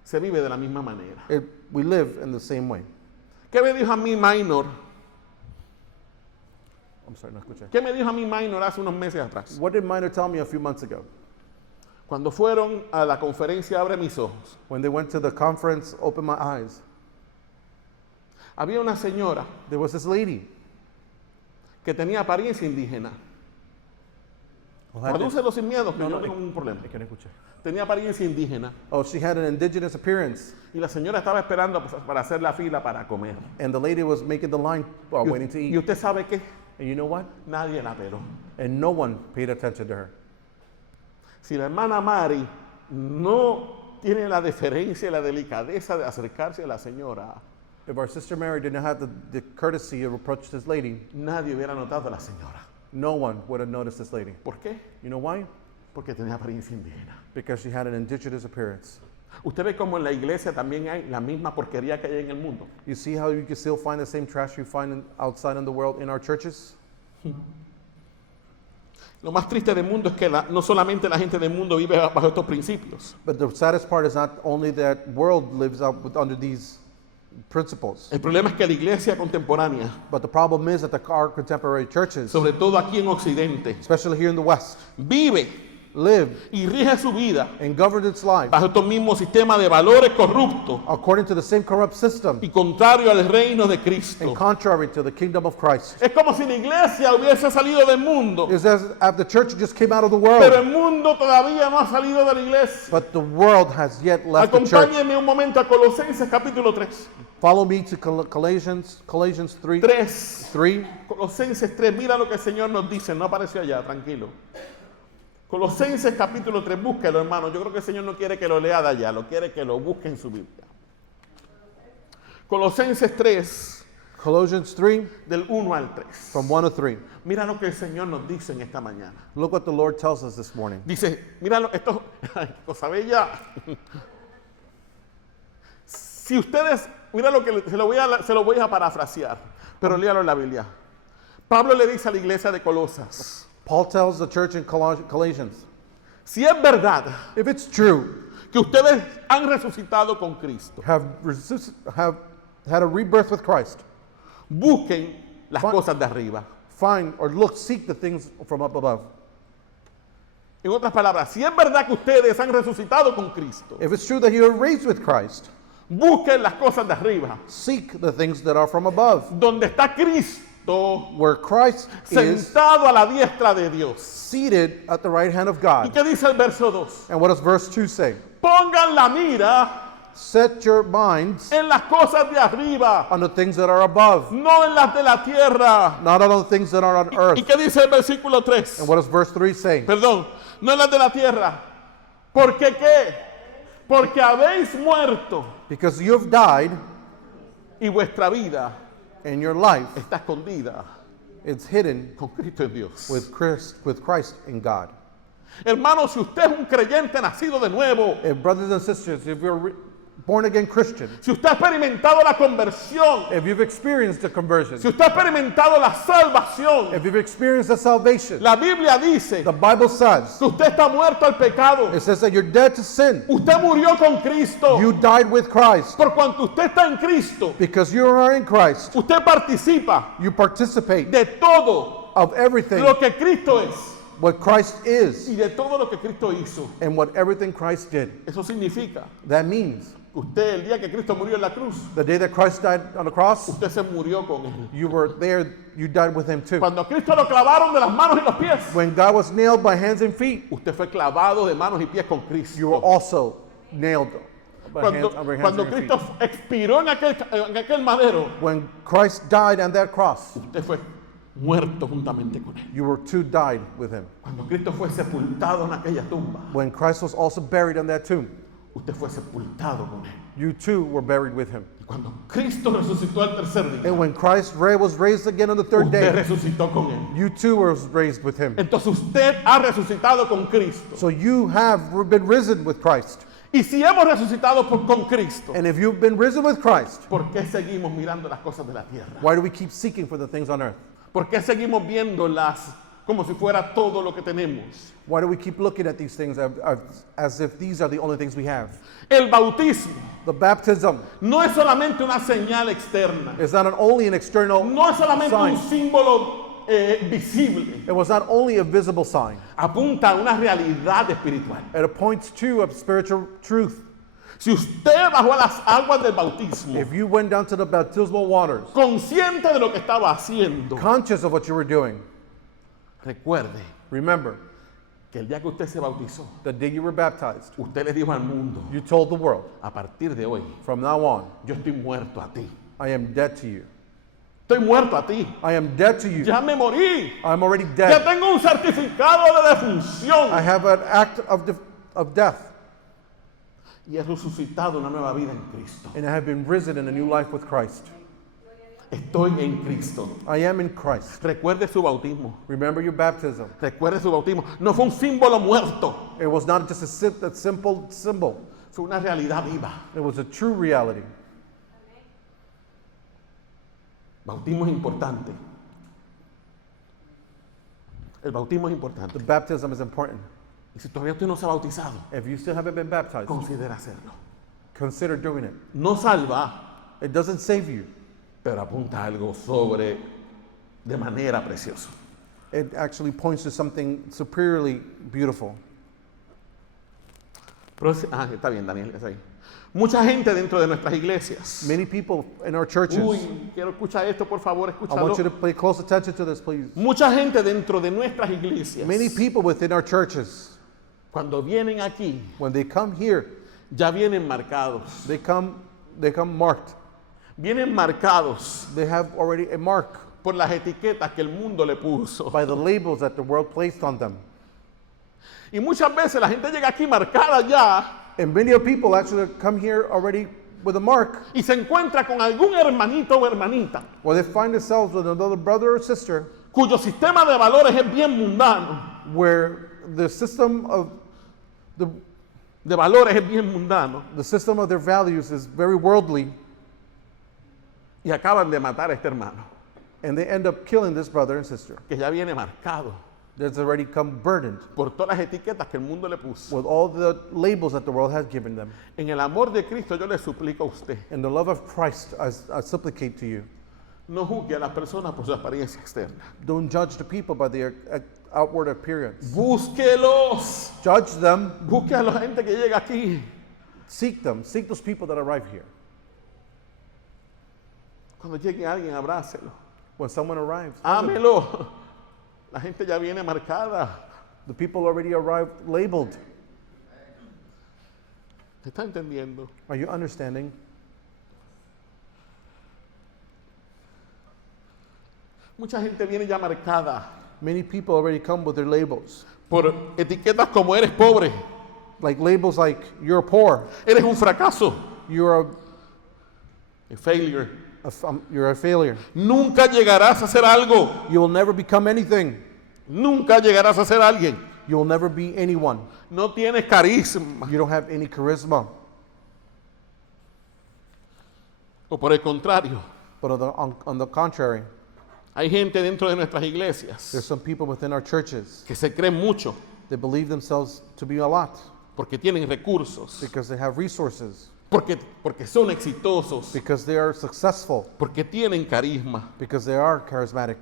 se vive de la misma manera. we live in the same way. ¿Qué me dijo a mí Minor? I'm sorry, no escuché. ¿Qué me dijo a mí Minor hace unos meses atrás? What did Minor tell me a few months ago? Cuando fueron a la conferencia Abre Mis Ojos, When they went to the conference, Open My Eyes, había una señora there was this lady que tenía apariencia indígena. who had Tradúcelo sin miedo, que No, yo no, no tengo ningún problema. que no escuché. Tenía apariencia indígena She had an indigenous appearance, y la señora estaba esperando pues, para hacer la fila para comer. and the lady was making the line while waiting to Y eat. usted sabe qué, And you know what? nadie la peló. And no one paid attention to her. Si la hermana Mari no tiene la deferencia y la delicadeza de acercarse a la señora, If our sister Mary did not have the courtesy to approach this lady, nadie hubiera notado a la señora. no one would have noticed this lady. ¿Por qué? You know why? Porque tenía apariencia indígena. Because she had an indigenous appearance. Usted ve como en la iglesia también hay la misma porquería que hay en el mundo. You see how you can still find the same trash you find outside in the world in our churches? Lo más triste del mundo es que no solamente la gente del mundo vive bajo estos principios. But the saddest part is not only that world lives under these principles, El problema es que la iglesia contemporánea, but the problem is that our contemporary churches, sobre todo aquí en Occidente, especially here in the West, vive live y rige su vida and govern its life bajo estos mismos sistemas de valores corruptos according to the same corrupt system y contrario al reino de and Cristo. contrary to the kingdom of Christ. Es como si la iglesia hubiese salido del mundo, It's as if the church just came out of the pero world, el mundo todavía no ha salido de la iglesia. but the world has yet left the church. Acompáñenme un momento a Colosenses capítulo 3. Follow me to Colossians 3. 3. Colosenses 3, mira lo que el Señor nos dice, no apareció allá, tranquilo. Colosenses capítulo 3, búsquelo hermano, yo creo que el Señor no quiere que lo lea de allá, lo quiere que lo busque en su Biblia. Colosenses 3, Colossians 3, del 1 al 3. from 1 to 3. Mira lo que el Señor nos dice en esta mañana. Look what the Lord tells us this morning. Dice, mira esto, cosa bella. Si ustedes, mira lo que se lo voy a parafrasear, pero léalo en la Biblia. Pablo le dice a la iglesia de Colosas, Paul tells the church in Colossians, si es verdad if it's true, que ustedes han resucitado con Cristo, have had a rebirth with Christ, busquen las Fine. cosas de arriba. find or seek the things from up above. En otras palabras, si es verdad que ustedes han resucitado con Cristo, If it's true that you are raised with Christ, Busquen las cosas de arriba, Seek the things that are from above, donde está Cristo where Christ is sentado a la diestra de Dios. seated at the right hand of ¿Y God. qué dice el verso 2? And what does verse 2 say? Pongan la mira Set your minds en las cosas de arriba, on the things that are above, no en las de la tierra. not on the things that are on ¿Y earth. qué dice el versículo 3? And what does verse 3 say? Perdón, no en las de la tierra. ¿Por qué qué? Porque habéis muerto Because you have died, y vuestra vida and your life está escondida is hidden con Cristo en Dios. with Christ in God. Hermano, si usted es un creyente nacido de nuevo, If brothers and sisters, if you're born again Christian, si usted ha experimentado la conversión, if you've experienced the conversion, si usted ha experimentado la salvación, if you've experienced the salvation, la Biblia dice the Bible says, que usted está muerto al pecado. it says that you're dead to sin. Usted murió con Cristo. You died with Christ. Por cuanto usted está en Cristo, Because you are in Christ, usted participa you participate de todo of everything lo que Cristo es what Christ is y de todo lo que Cristo hizo. and what everything Christ did. Eso significa That means que usted, el día que Cristo murió en la cruz, the day that Christ died on the cross, usted se murió con él. you were there, you died with him too. Cuando a Cristo lo clavaron de las manos y los pies, When God was nailed by hands and feet, usted fue clavado de manos y pies con you were Cristo. also nailed by Cuando, hands cuando and feet. Cristo expiró en aquel madero, When Christ died on that cross, usted fue muerto juntamente con él. you were too died with him. Cuando Cristo fue sepultado en aquella tumba, When Christ was also buried on that tomb, usted fue sepultado con él. you too were buried with him. Y cuando Cristo resucitó al tercer día, And when Christ was raised again on the third usted day, resucitó con él. you too were raised with him. Entonces usted ha resucitado con Cristo. So you have been risen with Christ. Y si hemos resucitado con Cristo, And if you've been risen with Christ, ¿por qué seguimos mirando las cosas de la tierra? why do we keep seeking for the things on earth? ¿Por qué seguimos viéndolas como si fuera todo lo que tenemos? Why do we keep looking at these things as if these are the only things we have? El bautismo The baptism no es solamente una señal externa, is not only an external no es solamente sign. un símbolo visible, It was not only a visible sign. apunta a una realidad espiritual. It points to a spiritual truth. Si usted bajó a las aguas del bautismo, If you went down to the baptismal waters, consciente de lo que estaba haciendo, conscious of what you were doing, recuerde remember, que el día que usted se bautizó, the day you were baptized, usted le dijo al mundo, you told the world, a partir de hoy, from now on, yo estoy muerto a ti. I am dead to you. Estoy muerto a ti. I am dead to you. Ya me morí. I'm already Ya dead. tengo un certificado de defunción. I have an act of death, Y he resucitado una nueva vida en Cristo. and I have been risen in a new life with Christ. Estoy en Cristo. I am in Christ. Recuerde su bautismo. Remember your baptism. Recuerde su bautismo. No fue un símbolo muerto. It was not just a simple symbol. Fue una realidad viva. It was a true reality. Bautismo es importante. El bautismo es importante. The baptism is important. Y si todavía usted no se ha bautizado, If you still haven't been baptized, considera hacerlo. consider doing it. No salva, It doesn't save you. pero apunta a algo sobre de manera preciosa. It actually points to something superiorly beautiful. Está bien, Daniel, está ahí. Mucha gente dentro de nuestras iglesias. Many people in our churches, Uy, quiero escuchar esto, por favor, I escúchalo. want you to pay close attention to this, please. Mucha gente dentro de nuestras iglesias, Many people within our churches, cuando vienen aquí, when they come here, ya vienen marcados. they come marked. Vienen marcados They have already a mark por las etiquetas que el mundo le puso. by the labels that the world placed on them. Y muchas veces la gente llega aquí marcada ya And many of people actually come here already with a mark, y se encuentra con algún hermanito o hermanita or they find themselves with another brother or sister cuyo sistema de valores es bien mundano. where the system of De valores es bien mundano. their values is very worldly, Y acaban de matar a este hermano and they end up killing this brother and sister que ya viene marcado that's already come burdened por todas las etiquetas que el mundo le puso. with all the labels that the world has given them. En el amor de Cristo yo le suplico a usted, In the love of Christ, I supplicate to you, no juzgue a las personas por su apariencia externa. don't judge the people by their outward appearance. Búsquelos. Judge them, Busque a la gente que llega aquí. seek them, seek those people that arrive here. Cuando llegue alguien, abrácelo. When someone arrives, Ámelo. La gente ya viene marcada. the people already arrived labeled. ¿Se está entendiendo? Are you understanding? Mucha gente viene ya marcada Many people already come with their labels. por etiquetas como eres pobre, Like labels like you're poor, eres un fracaso, you're a failure. you're a failure. Nunca llegarás a ser algo. You will never become anything. Nunca llegarás a ser alguien. You will never be anyone. No tienes carisma. You don't have any charisma. O por el contrario, But on the contrary, hay gente dentro de nuestras there's iglesias some people within our churches que se creen mucho that believe themselves to be a lot porque tienen recursos, because they have resources, porque son exitosos, because they are successful, porque tienen carisma. because they are charismatic.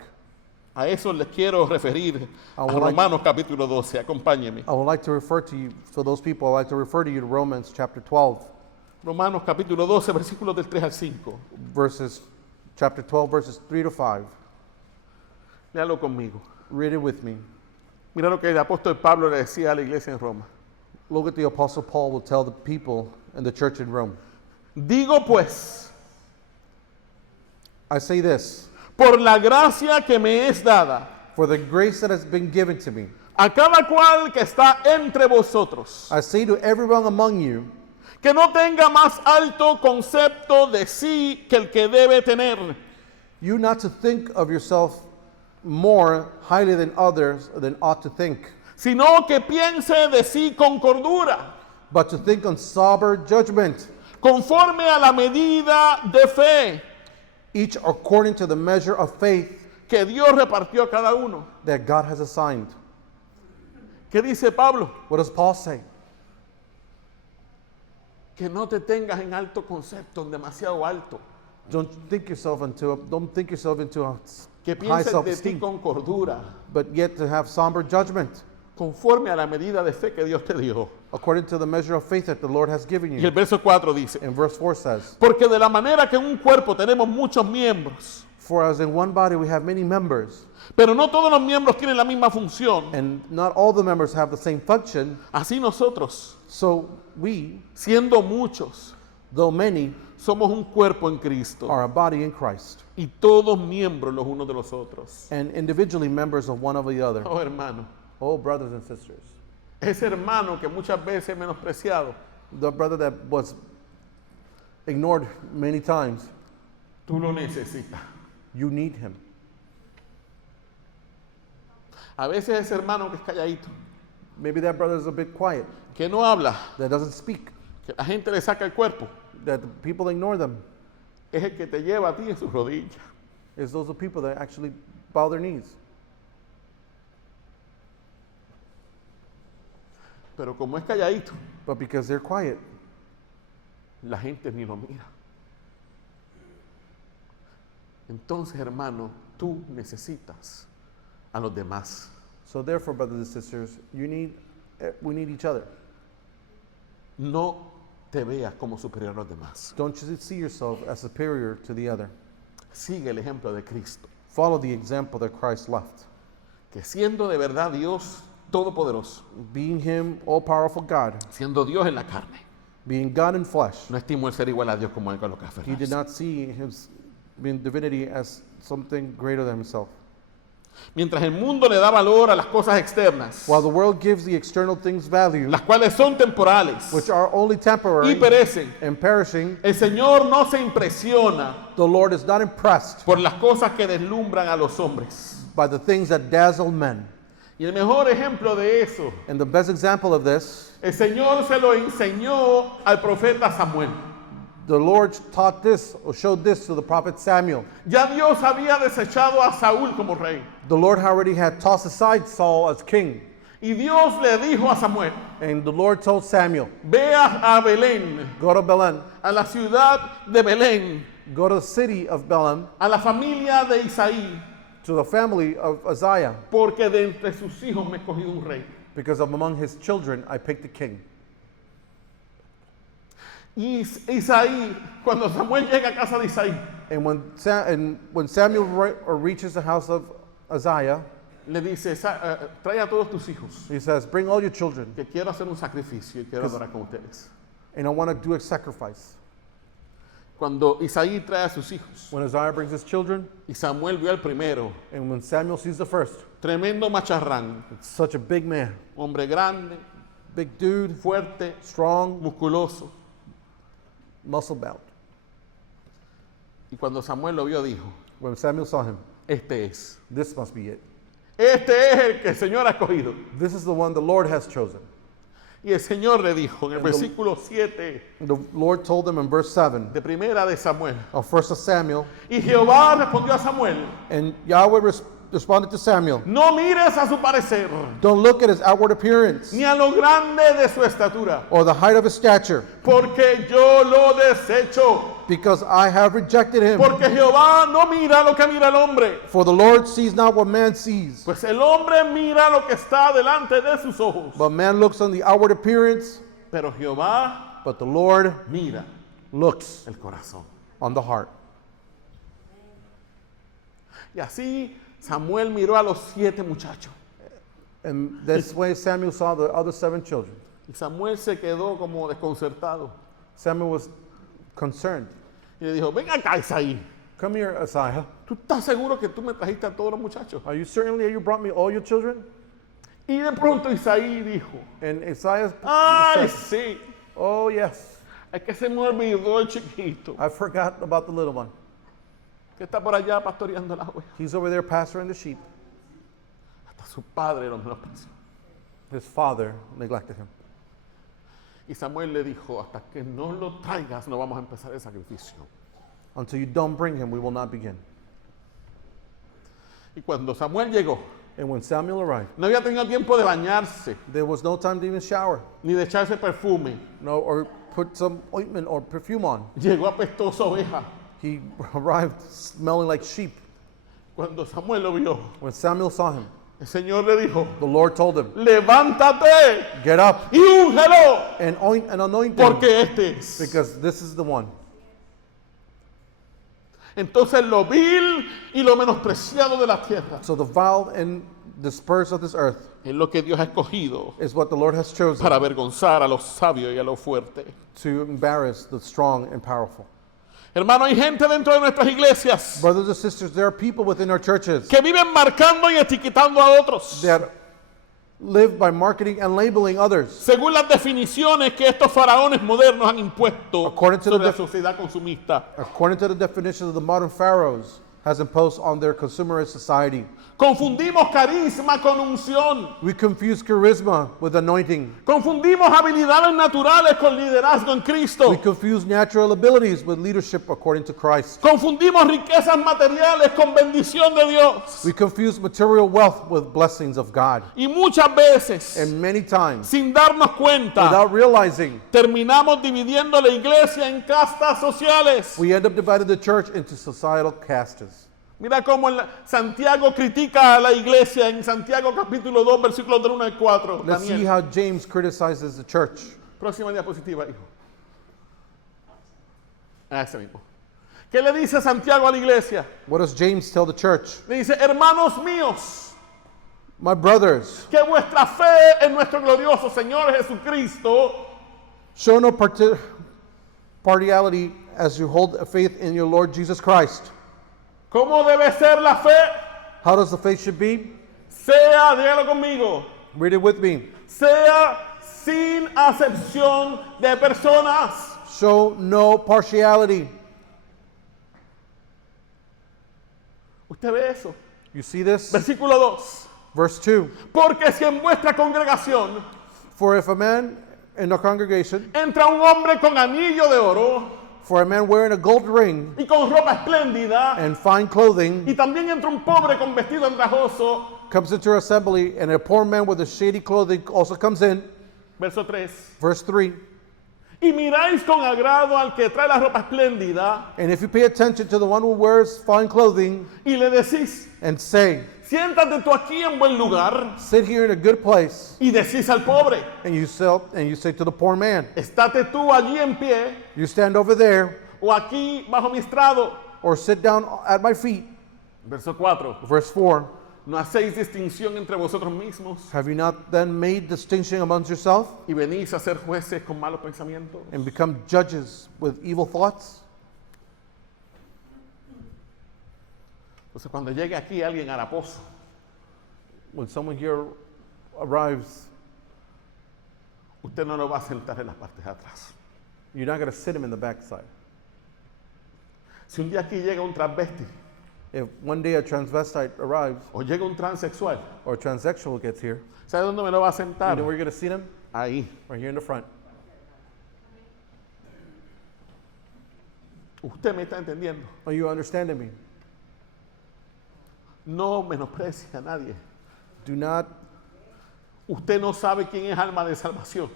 A eso les quiero referir I a would like- Romanos capítulo 12. Acompáñenme. I would like to refer to you, for those people, I'd like to refer to you to Romans chapter 12, Romanos capítulo 12, versículos del 3 al 5. chapter 12, verses 3 to 5. Léalo conmigo. Read it with me. Mira lo que el apóstol Pablo le decía a la iglesia en Roma. Look at the Apostle Paul will tell the people in the church in Rome. Digo pues, I say this, por la gracia que me es dada, for the grace that has been given to me, a cada cual que está entre vosotros, I say to everyone among you, que no tenga más alto concepto de sí que el que debe tener, you not to think of yourself more highly than others than ought to think, sino que piense de sí con cordura, but to think on sober judgment, conforme a la medida de fe each according to the measure of faith que Dios repartió a cada uno. that God has assigned. ¿Qué dice Pablo? What does Paul say? Que no te tengas en alto concepto, en demasiado alto. Don't think yourself into a Que high pienses de ti self-esteem, con cordura, but yet to have somber judgment conforme a la medida de fe que Dios te dio. according to the measure of faith that the Lord has given Y el you. verso 4 dice, And verse 4 says, porque de la manera que en un cuerpo tenemos muchos miembros, for as in one body we have many members, pero no todos los miembros tienen la misma función, and not all the members have the same function, así nosotros, so we, siendo muchos, though many, somos un cuerpo en Cristo are a body in Christ, y todos miembros los unos de los otros. and individually members of one of the other. Oh, hermano, Oh, brothers and sisters, ese hermano que muchas veces es menospreciado, the brother that was ignored many times, tú lo necesitas. you need him. A veces ese hermano que es calladito, Maybe that brother is a bit quiet, que no habla, that doesn't speak, que la gente le saca el cuerpo, that the people ignore them. es el que te lleva a ti en sus rodillas. Is those the people that actually bow their knees. Pero como es calladito, But because they're quiet, la gente ni lo mira. Entonces, hermano, tú necesitas a los demás. so therefore, brothers and sisters, we need each other. No te veas como superior a los demás. Don't you see yourself as superior to the other. Sigue el ejemplo de Cristo, Follow the example that Christ left. que siendo de verdad Dios todopoderoso, Being him, all-powerful God, siendo Dios en la carne, being God in flesh, no estimó el ser igual a Dios como él con lo que he did aferrarse. not see his being divinity as something greater than himself. Mientras el mundo le da valor a las cosas externas, While the world gives the external things value, las cuales son temporales which are only y temporary perecen, and perishing, el Señor no se impresiona the Lord is not impressed por las cosas que deslumbran a los hombres. by the things that dazzle men. Y el mejor ejemplo de eso, And the best example of this, el Señor se lo enseñó al profeta Samuel. the Lord taught this or showed this to the prophet Samuel. Ya Dios había desechado a Saúl como rey. The Lord already had tossed aside Saul as king. Y Dios le dijo a Samuel, And the Lord told Samuel, ve a Belén, go to Belen, a la ciudad de Belén, go to the city of Belen, a la familia de Isaí, to the family of Uzziah, porque de entre sus hijos me he escogido un rey. because of among his children I picked a king. Y Isaí, cuando Samuel llega a casa de Isaí, And when Samuel reaches the house of Isaiah, le dice, trae a todos tus hijos, he says, bring all your children, que quiero hacer un sacrificio y quiero adorar con ustedes. and I want to do a sacrifice. Cuando Isaí trae a sus hijos, When Isaiah brings his children, y Samuel vio al primero, and when Samuel sees the first, tremendo macharrán, it's such a big man, hombre grande, big dude, fuerte, strong, musculoso. muscle bound. Y cuando Samuel lo vio, dijo, When Samuel saw him, este es. this must be it. Este es el que el Señor ha escogido. This is the one the Lord has chosen. Y el Señor le dijo en el And the- versículo 7 The Lord told him in verse 7 de primera de Samuel. of 1 Samuel, Y Jehová respondió a Samuel, and Yahweh responded to Samuel, no mires a su parecer, don't look at his outward appearance ni a lo grande de su estatura, or the height of his stature, porque yo lo desecho. because I have rejected him. Porque Jehová no mira lo que mira el hombre, For the Lord sees not what man sees, pues el hombre mira lo que está delante de sus ojos. but man looks on the outward appearance, Pero Jehová but the Lord mira looks el corazón. on the heart. Y así Samuel miró a los 7 muchachos. And this way Samuel saw the other 7 children. Y Samuel se quedó como desconcertado. Samuel was concerned. Y le dijo, ven acá, Isaí. Come here, Isaiah. ¿Tú estás seguro que tú me trajiste a todos los muchachos? Are you certain that you brought me all your children? Y de pronto Isaí dijo, And Isaiah ay, said, sí, oh yes, es que se me olvidó el chiquito, I forgot about the little one. que está por allá pastoreando las ovejas. He's over there pasturing the sheep. Hasta su padre lo menospreció. His father neglected him. Y Samuel le dijo, hasta que no lo traigas, no vamos a empezar el sacrificio. Until you don't bring him, we will not begin. Y cuando Samuel llegó, And when Samuel arrived, no había tenido tiempo de bañarse, there was no time to even shower, ni de echarse perfume. no, or put some ointment or perfume on. Llegó apestosa oveja. He arrived smelling like sheep. Cuando Samuel lo vio, When Samuel saw him, el Señor le dijo, the Lord told him, levántate get up y úngelo, and anoint him, porque este es. because this is the one. Entonces lo vil y lo menospreciado de la tierra So the vile and dispersed of this earth es lo que Dios ha escogido is what the Lord has chosen para avergonzar a los sabios y a los fuertes. to embarrass the strong and powerful. Hermano, hay gente dentro de nuestras iglesias Brothers and sisters, there are people within our churches que viven marcando y etiquetando a otros that live by marketing and labeling others según las definiciones que estos faraones modernos han impuesto According to the sobre la sociedad consumista. according to the definitions of the modern pharaohs has imposed on their consumerist society. Confundimos carisma con unción. We confuse charisma with anointing. Confundimos habilidades naturales con liderazgo en Cristo. We confuse natural abilities with leadership according to Christ. Confundimos riquezas materiales con bendición de Dios. We confuse material wealth with blessings of God. Y muchas veces, And many times, sin darnos cuenta, without realizing, terminamos dividiendo la iglesia en castas sociales. we end up dividing the church into societal castes. Mira cómo Santiago critica a la iglesia en Santiago capítulo 2, versículos del 1 al 4. Let's see Daniel. how James criticizes the church. Próxima diapositiva, hijo. Ese mismo. ¿Qué le dice Santiago a la iglesia? What does James tell the church? Le dice, hermanos míos, My brothers, que vuestra fe en nuestro glorioso Señor Jesucristo show no partiality as you hold a faith in your Lord Jesus Christ. ¿Cómo debe ser la fe? How does the faith should be? Sea, dígalo conmigo, Read it with me. sea sin acepción de personas. Show no partiality. ¿Usted ve eso? You see this? Versículo 2. Verse 2. Porque si en vuestra congregación For if a man in a congregation, entra un hombre con anillo de oro for a man wearing a gold ring y con ropa espléndida, and fine clothing y también entra un pobre con vestido andrajoso, comes into your assembly, and a poor man with a shady clothing also comes in, verso 3, verse 3, y miráis con agrado al que trae la ropa espléndida and if you pay attention to the one who wears fine clothing y le decís, and say, Siéntate tú aquí en buen lugar Sit here in a good place, y decís al pobre, and you say to the poor man, estate tú allí en pie you stand over there, o aquí bajo mi estrado. or sit down at my feet. Verso 4. Verse 4. No hacéis distinción entre vosotros mismos Have you not then made distinction amongst yourself y venís a ser jueces con malos pensamientos. and become judges with evil thoughts? Entonces cuando llegue aquí alguien haraposo, When someone here arrives, usted no lo va a sentar en las partes de atrás. you're not going to sit him in the backside. Si un día aquí llega un transvesti If one day a transvestite arrives o llega un transexual, or a transsexual gets here, ¿sabe dónde me lo va a you sentar? know where you're going to seat him? Ahí. Right here in the front. Usted me está entendiendo. Are you understanding me? No menosprecie a nadie. Do not, Usted no sabe quién es alma de salvación.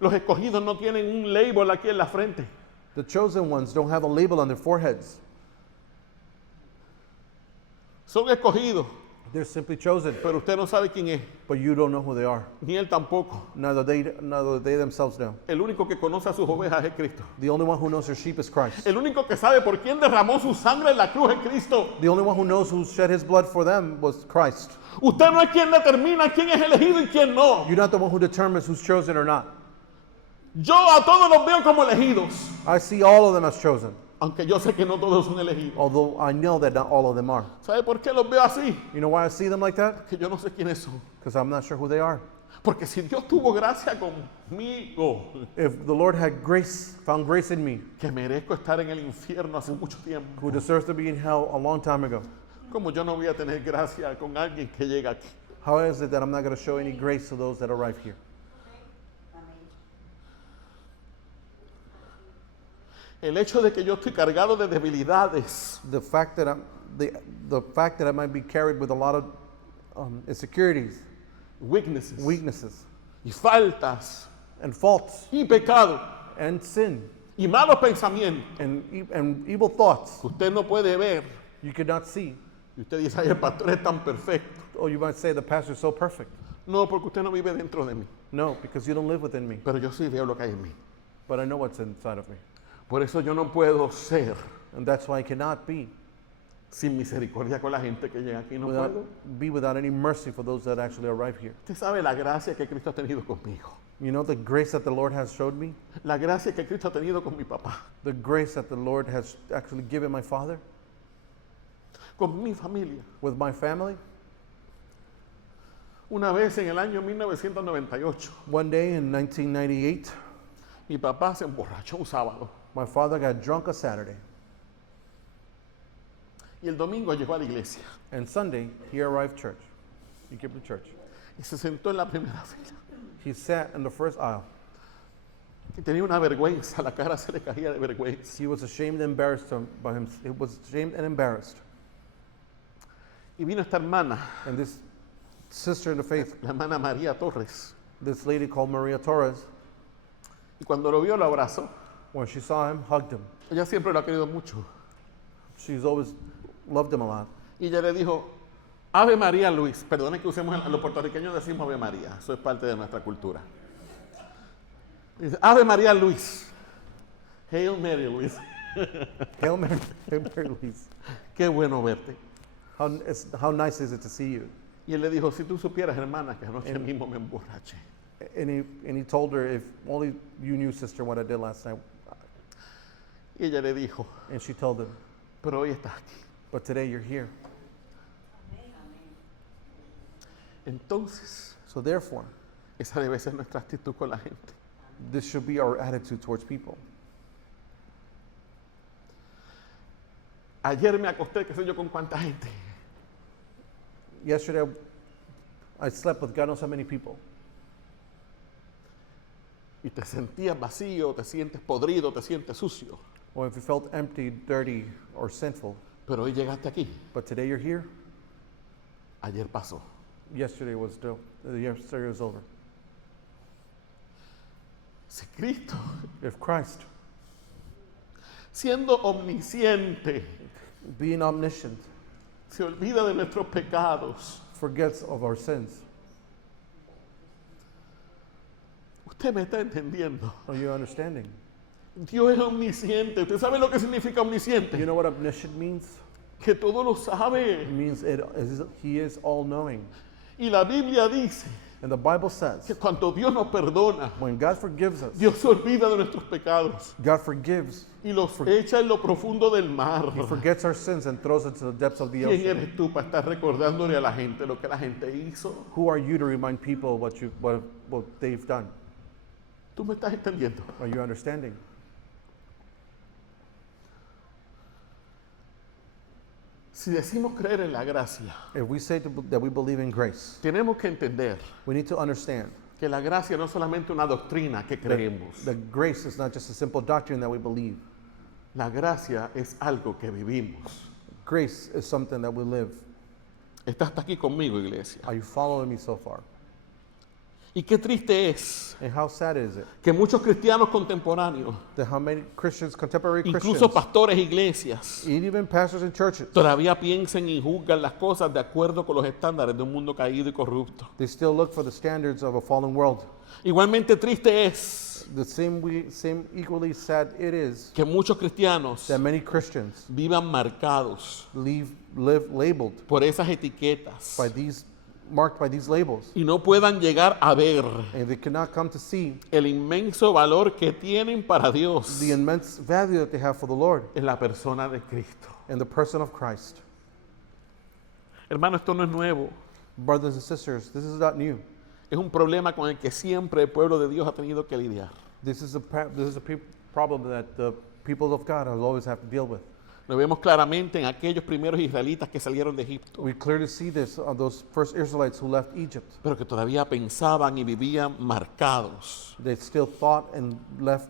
Los escogidos no tienen un label aquí en la frente. the chosen ones don't have a label on their foreheads. Son escogidos, They're simply chosen, pero usted no sabe quién es, but you don't know who they are. ni él tampoco. Neither they themselves know. El único que conoce a sus ovejas es Cristo. The only one who knows their sheep is Christ. El único que sabe por quién derramó su sangre en la cruz es Cristo. The only one who knows who shed his blood for them was Christ. Usted no es quien determina quién es elegido y quién no. You're not the one who determines who's chosen or not. Yo a todos los veo como elegidos, I see all of them as chosen, aunque yo sé que no todos son elegidos. although I know that not all of them are. ¿Sabe por qué los veo así? You know why I see them like that? Que yo no sé quiénes son. Because I'm not sure who they are. Porque si Dios tuvo gracia conmigo, If the Lord had found grace in me, que merezco estar en el infierno hace mucho tiempo, who deserves to be in hell a long time ago, como yo no voy a tener gracia con alguien que llega aquí. how is it that I'm not going to show any grace to those that arrive here? El hecho de que yo estoy cargado de debilidades, The fact that the fact that I might be carried with a lot of insecurities, weaknesses weaknesses, y faltas and faults, y pecado and sin, y malos pensamientos and evil thoughts que usted no puede ver, you could not see. y usted dice, ay, el pastor es tan perfecto. Oh, you might say the pastor is so perfect. No, porque usted no vive dentro de mí, No, because you don't live within me, pero yo sí veo lo que hay en mí. but I know what's inside of me. Por eso yo no puedo ser And that's why I cannot sin misericordia con la gente que llega aquí. No puedo. be without any mercy for those that actually arrive here. Usted sabe la gracia que Cristo ha tenido conmigo. You know the grace that the Lord has showed me? La gracia que Cristo ha tenido con mi papá, The grace that the Lord has actually given my father con mi familia. with my family. Una vez en el año 1998, One day in 1998, mi papá se emborrachó un sábado my father got drunk a Saturday. y el domingo llegó a la iglesia And Sunday, he arrived church. He came to church. y se sentó en la primera fila. He sat in the first aisle. Y tenía una vergüenza, la cara se le caía de vergüenza. He was ashamed and embarrassed by him. He was ashamed and embarrassed. Y vino esta hermana, And this sister in the faith, la hermana María Torres, this lady called Maria Torres, y cuando lo vio lo abrazó. when she saw him, hugged him. Ella siempre lo ha querido mucho. She's always loved him a lot. Y ella le dijo, Ave María Luis. Perdone que usemos, los puertorriqueños decimos Ave María, eso es parte de nuestra cultura. Dice, Ave María Luis. Hail Mary Luis. Hail Mary, Hail Mary, Louise. Qué bueno verte. How nice is it to see you? Y él le dijo, si tú supieras, hermana, que anoche mismo me emborraché. And he told her, if only you knew, sister, what I did last night. Y ella le dijo, And she told him, pero hoy estás aquí. but today you're here. Entonces, So therefore, esa debe ser nuestra actitud con la gente. this should be our attitude towards people. Ayer me acosté, qué sé yo, con cuánta gente. Yesterday, I slept with God knows how many people. Y te sentías vacío, te sientes podrido, te sientes sucio. Or if you felt empty, dirty, or sinful, Pero hoy llegaste aquí. but today you're here, Ayer pasó. yesterday was over. Si Cristo If Christ siendo omnisciente, being omniscient, se olvida de nuestros pecados. forgets of our sins. Usted me está entendiendo. Are you understanding? Dios es omnisciente. ¿Usted sabe lo que significa omnisciente? You know what omniscient means? Que todo lo It sabe. means He is all-knowing. Y la Biblia dice And the Bible says, que cuando Dios nos perdona, when God forgives us, Dios se olvida de nuestros pecados God forgives. y los echa en lo profundo del mar. He forgets our sins and throws it to the depths of the ¿Quién ocean. eres tú para estar recordándole a la gente lo que la gente hizo? Who are you to remind people what they've done? ¿Tú me estás entendiendo? Are you understanding? Si decimos creer en la gracia, If we say that we believe in grace, tenemos que entender we need to understand que la gracia no es solamente una doctrina que creemos. that grace is not just a simple doctrine that we believe. La gracia es algo que vivimos. Grace is something that we live. Estás hasta aquí conmigo, iglesia. Are you following me so far? Y qué triste es And how sad is it que muchos cristianos contemporáneos, that how many Christians, contemporary incluso Christians, pastores e iglesias, and even pastors in churches, todavía piensen y juzgan las cosas de acuerdo con los estándares de un mundo caído y corrupto. they still look for the standards of a fallen world. Igualmente triste es The same equally sad it is que muchos cristianos that many Christians vivan marcados live labeled por esas etiquetas marked by these labels, y no puedan llegar a ver and they cannot come to see el inmenso valor que tienen para Dios the immense value that they have for the Lord en la persona de Cristo. and the person of Christ. Hermano, esto no es nuevo. Brothers and sisters, this is not new. Es un problema con el que siempre el pueblo de Dios ha tenido que lidiar. This is a problem that the people of God have always have to deal with. Lo vemos claramente en aquellos primeros israelitas que salieron de Egipto, We clearly see this on those first Israelites who left Egypt. pero que todavía pensaban y vivían marcados They still thought and left,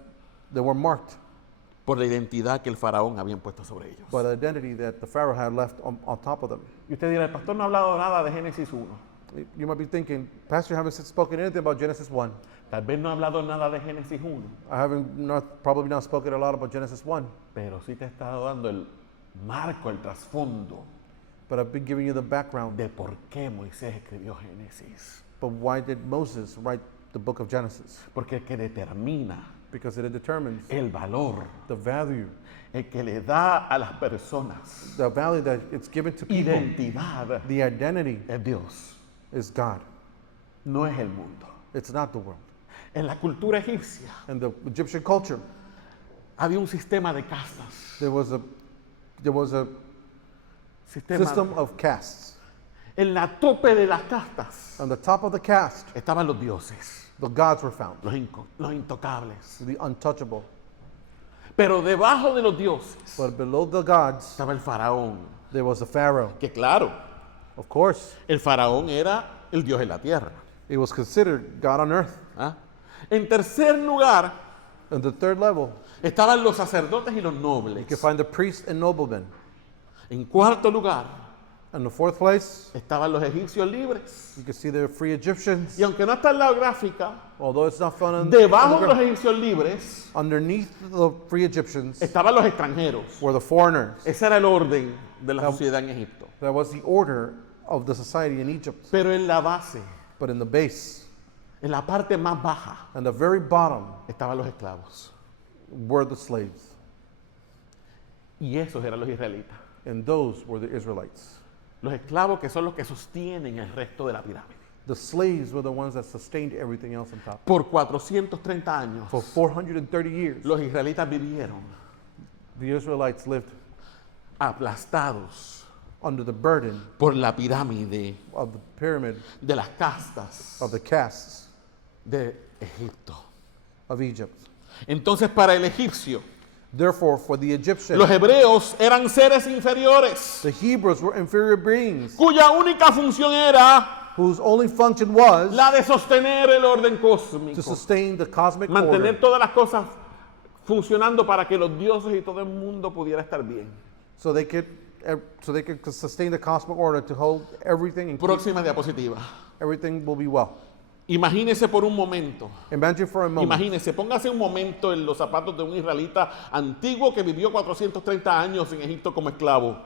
they were marked por la identidad que el faraón había puesto sobre ellos. by the identity that the Pharaoh had left on top of them. Y usted dirá, el pastor no ha hablado nada de Génesis 1. You might be thinking, Pastor, you haven't spoken anything about Genesis 1. Tal vez no ha hablado nada de Génesis 1, I haven't probably not spoken a lot about Genesis 1, pero sí te he estado dando el marco, el trasfondo but I've been giving you the background. de por qué Moisés escribió Génesis. But why did Moses write the book of Genesis? Porque el que determina Because it determines el valor, the value el que le da a las personas that it's given to people. identidad, The identity es Dios, is God. no es el mundo. It's not the world. En la cultura egipcia In the Egyptian culture, había un sistema de castas. there was a system of castes. En la tope de las castas On the top of the caste, estaban los dioses, the gods were found, los intocables. the untouchable. Pero debajo de los dioses But below the gods, estaba el faraón. there was a Pharaoh. Que claro, Of course, el faraón era el dios en la tierra. it was considered God on earth. ¿Ah? En tercer lugar And the third level, estaban los sacerdotes y los you nobles. can find the priests and noblemen. En cuarto lugar In the fourth place, estaban los egipcios libres. you can see the free Egyptians. Y aunque no está en la gráfica, Although it's not found on debajo de the los egipcios libres underneath the free Egyptians estaban los extranjeros. were the foreigners. Ese era el orden de la sociedad en Egipto. That was the order of the society in Egypt. Pero en la base, But in the base, en la parte más baja, and the very bottom, estaban los esclavos. were the slaves. Y esos eran los israelitas. And those were the Israelites. Los esclavos que son los que sostienen el resto de la pirámide. The slaves were the ones that sustained everything else on top. Por 430 años, For 430 years, los israelitas vivieron the Israelites lived aplastados under the burden por la pirámide of the pyramid de las castas of the castes de Egipto. of Egypt. Entonces, para el egipcio, Therefore, for the Egyptians, los hebreos eran seres inferiores, the Hebrews were inferior beings cuya única función era whose only function was la de sostener el orden to cósmico, sustain the cosmic mantener order todas las cosas funcionando para que los dioses y todo el mundo pudiera estar bien. so they could sustain the cosmic order to hold everything and keep Próxima diapositiva. everything will be well. Imagínese por un momento. Imagine for a moment. Imagínese, póngase un momento en los zapatos de un israelita antiguo que vivió 430 años en Egipto como esclavo.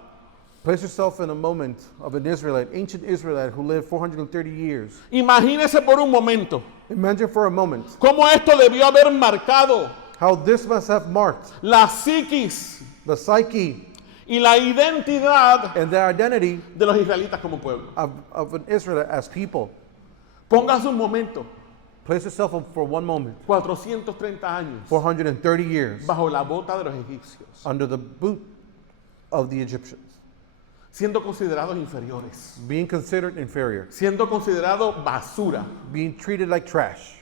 Place yourself in a moment of an Israelite, ancient Israelite who lived 430 years. Imagínese por un momento Imagine for a moment cómo esto debió haber marcado how this must have marked la psiquis the psyche y la identidad and the identity de los israelitas como pueblo. of an Israelite as people. Póngase un momento, Place yourself for one moment, 430 años, 430 years bajo la bota de los egipcios, under the boot of the Egyptians, siendo considerados inferiores, being considered inferior, siendo considerados basura. being treated like trash.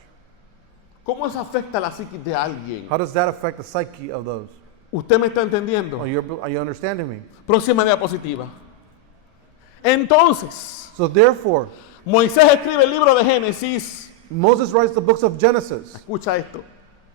¿Cómo eso afecta la psiquis de alguien? How does that affect the psyche of those? ¿Usted me está entendiendo? Are you understanding me? Próxima diapositiva. Entonces, So therefore, Moisés escribe el libro de Génesis. Moses writes the books of Genesis. Escucha esto.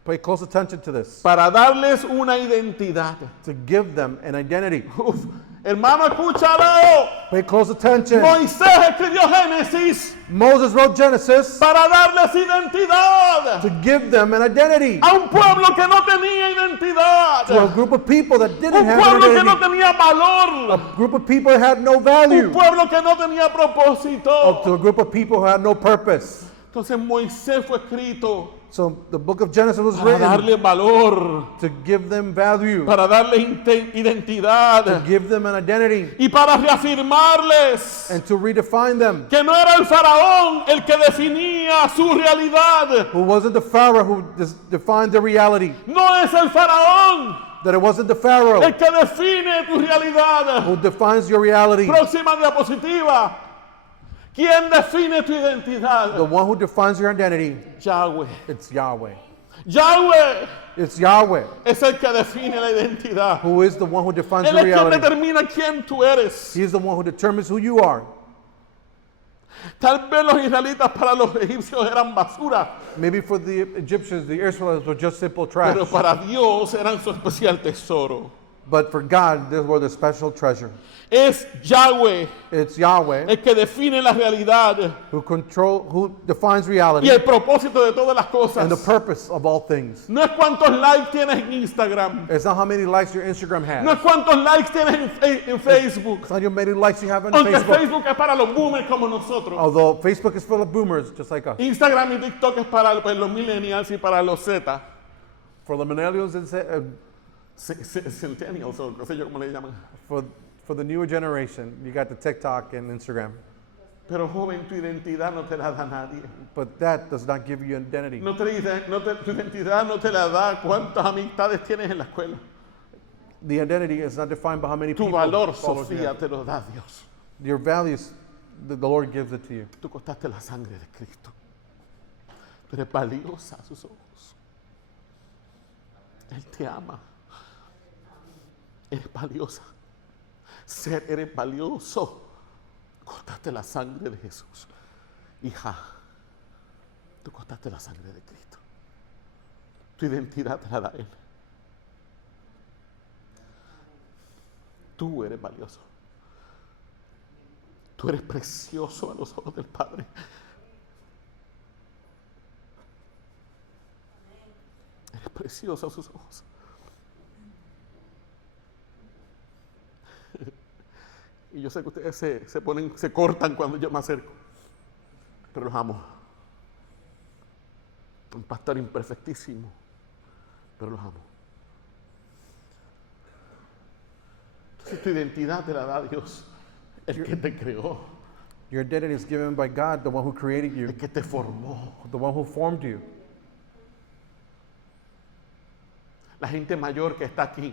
Pay close attention to this. Para darles una identidad. To give them an identity. Uf, hermano, escúchalo. Pay close attention. Moisés escribió Génesis Moses wrote Genesis para darles identidad to give them an identity a un pueblo que no tenía identidad. to a group of people that didn't Un have an pueblo que no identity. tenía valor. A group of people that had no Un value. pueblo que no tenía propósito. To a group of people who had no purpose. Entonces Moisés fue escrito So the book of Genesis was para written darle valor, to give them value, para darle to identidad give them an identity, y para reafirmarles and to redefine them. que no era el faraón el que definía su realidad. Who wasn't the Pharaoh who defined the reality. No es el faraón That it wasn't the Pharaoh el que define tu realidad. who defines your reality. Próxima diapositiva. ¿Quién define tu identidad? The one who defines your identity, Yahweh. it's Yahweh. Yahweh It's Yahweh es el que define la identidad. who is the one who defines Él your es quien reality. determina quién tú eres. He is the one who determines who you are. Tal vez los israelitas para los egipcios eran basura, Maybe for the Egyptians, the Israelites were just simple trash. pero para Dios eran su especial tesoro. But for God, they were the special treasure. Es Yahweh It's Yahweh el que define la realidad who defines y reality el propósito de todas las and the cosas. purpose of all things. No es cuántos likes tienes en Instagram. It's not how many likes your Instagram No has. es cuántos likes tienes en Facebook. It's not how many likes you have on Aunque Facebook. Facebook es para los boomers como nosotros. Although Facebook is full of boomers, just like us. Instagram y TikTok es para pues, los millennials y para los Z. For the millennials and Centennials o no sé yo cómo le llaman. for the newer generation, you got the TikTok and Instagram. Pero joven, tu identidad no te la da nadie. But that does not give you identity. Tu identidad no te la da cuántas amistades tienes en la escuela. The identity is not defined by how many Tu people valor, followers you Sofía, have. te lo da Dios. Your values, the Lord gives it to you. Tú costaste la sangre de Cristo. Tú eres valiosa a sus ojos. Él te ama. Eres valiosa. Eres valioso. Costaste la sangre de Jesús. Hija, tú costaste la sangre de Cristo. Tu identidad te la da Él. Tú eres valioso. Tú eres precioso a los ojos del Padre. Eres precioso a sus ojos. Y yo sé que ustedes se cortan cuando yo me acerco. Pero los amo. Un pastor imperfectísimo. Pero los amo. Entonces tu identidad te la da Dios. El que te creó. Your identity is given by God, the one who created you, El que te formó. the one who formed you. La gente mayor que está aquí.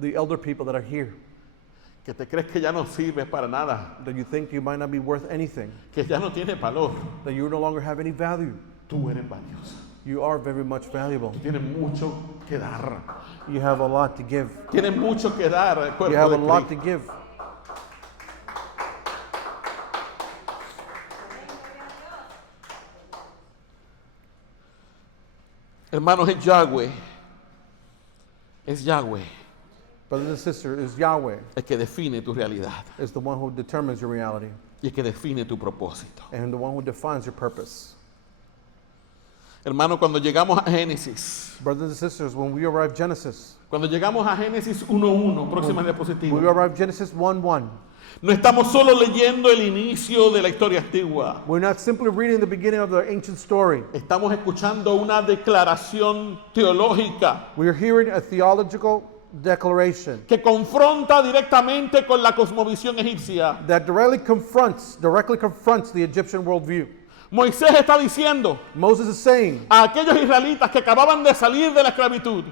The elder people that are here, Que te crees que ya no sirves para nada. that you think you might not be worth anything, Que ya no tiene valor. that you no longer have any value. Tú eres valioso. You are very much valuable. Tienes mucho que dar. You have a lot to give. Tienes mucho que dar al You cuerpo have a de lot to Cristo. give. Hermanos, es Yahweh. Es Yahweh Brothers and sisters, is Yahweh, el que define tu realidad is the one who determines your reality y el que define tu propósito. and the one who defines your purpose. Hermano, cuando llegamos a Génesis, Brothers and sisters, when we arrive Genesis, cuando llegamos a Génesis 1:1, próxima when we diapositiva, arrive Genesis 1:1, no estamos solo leyendo el inicio de la historia antigua. we're not simply reading the beginning of the ancient story. Estamos escuchando una declaración teológica We're hearing a theological declaration que confronta directamente con la cosmovisión egipcia. that directly confronts the Egyptian worldview. Moisés está diciendo Moses is saying, a aquellos israelitas que acababan de salir de la esclavitud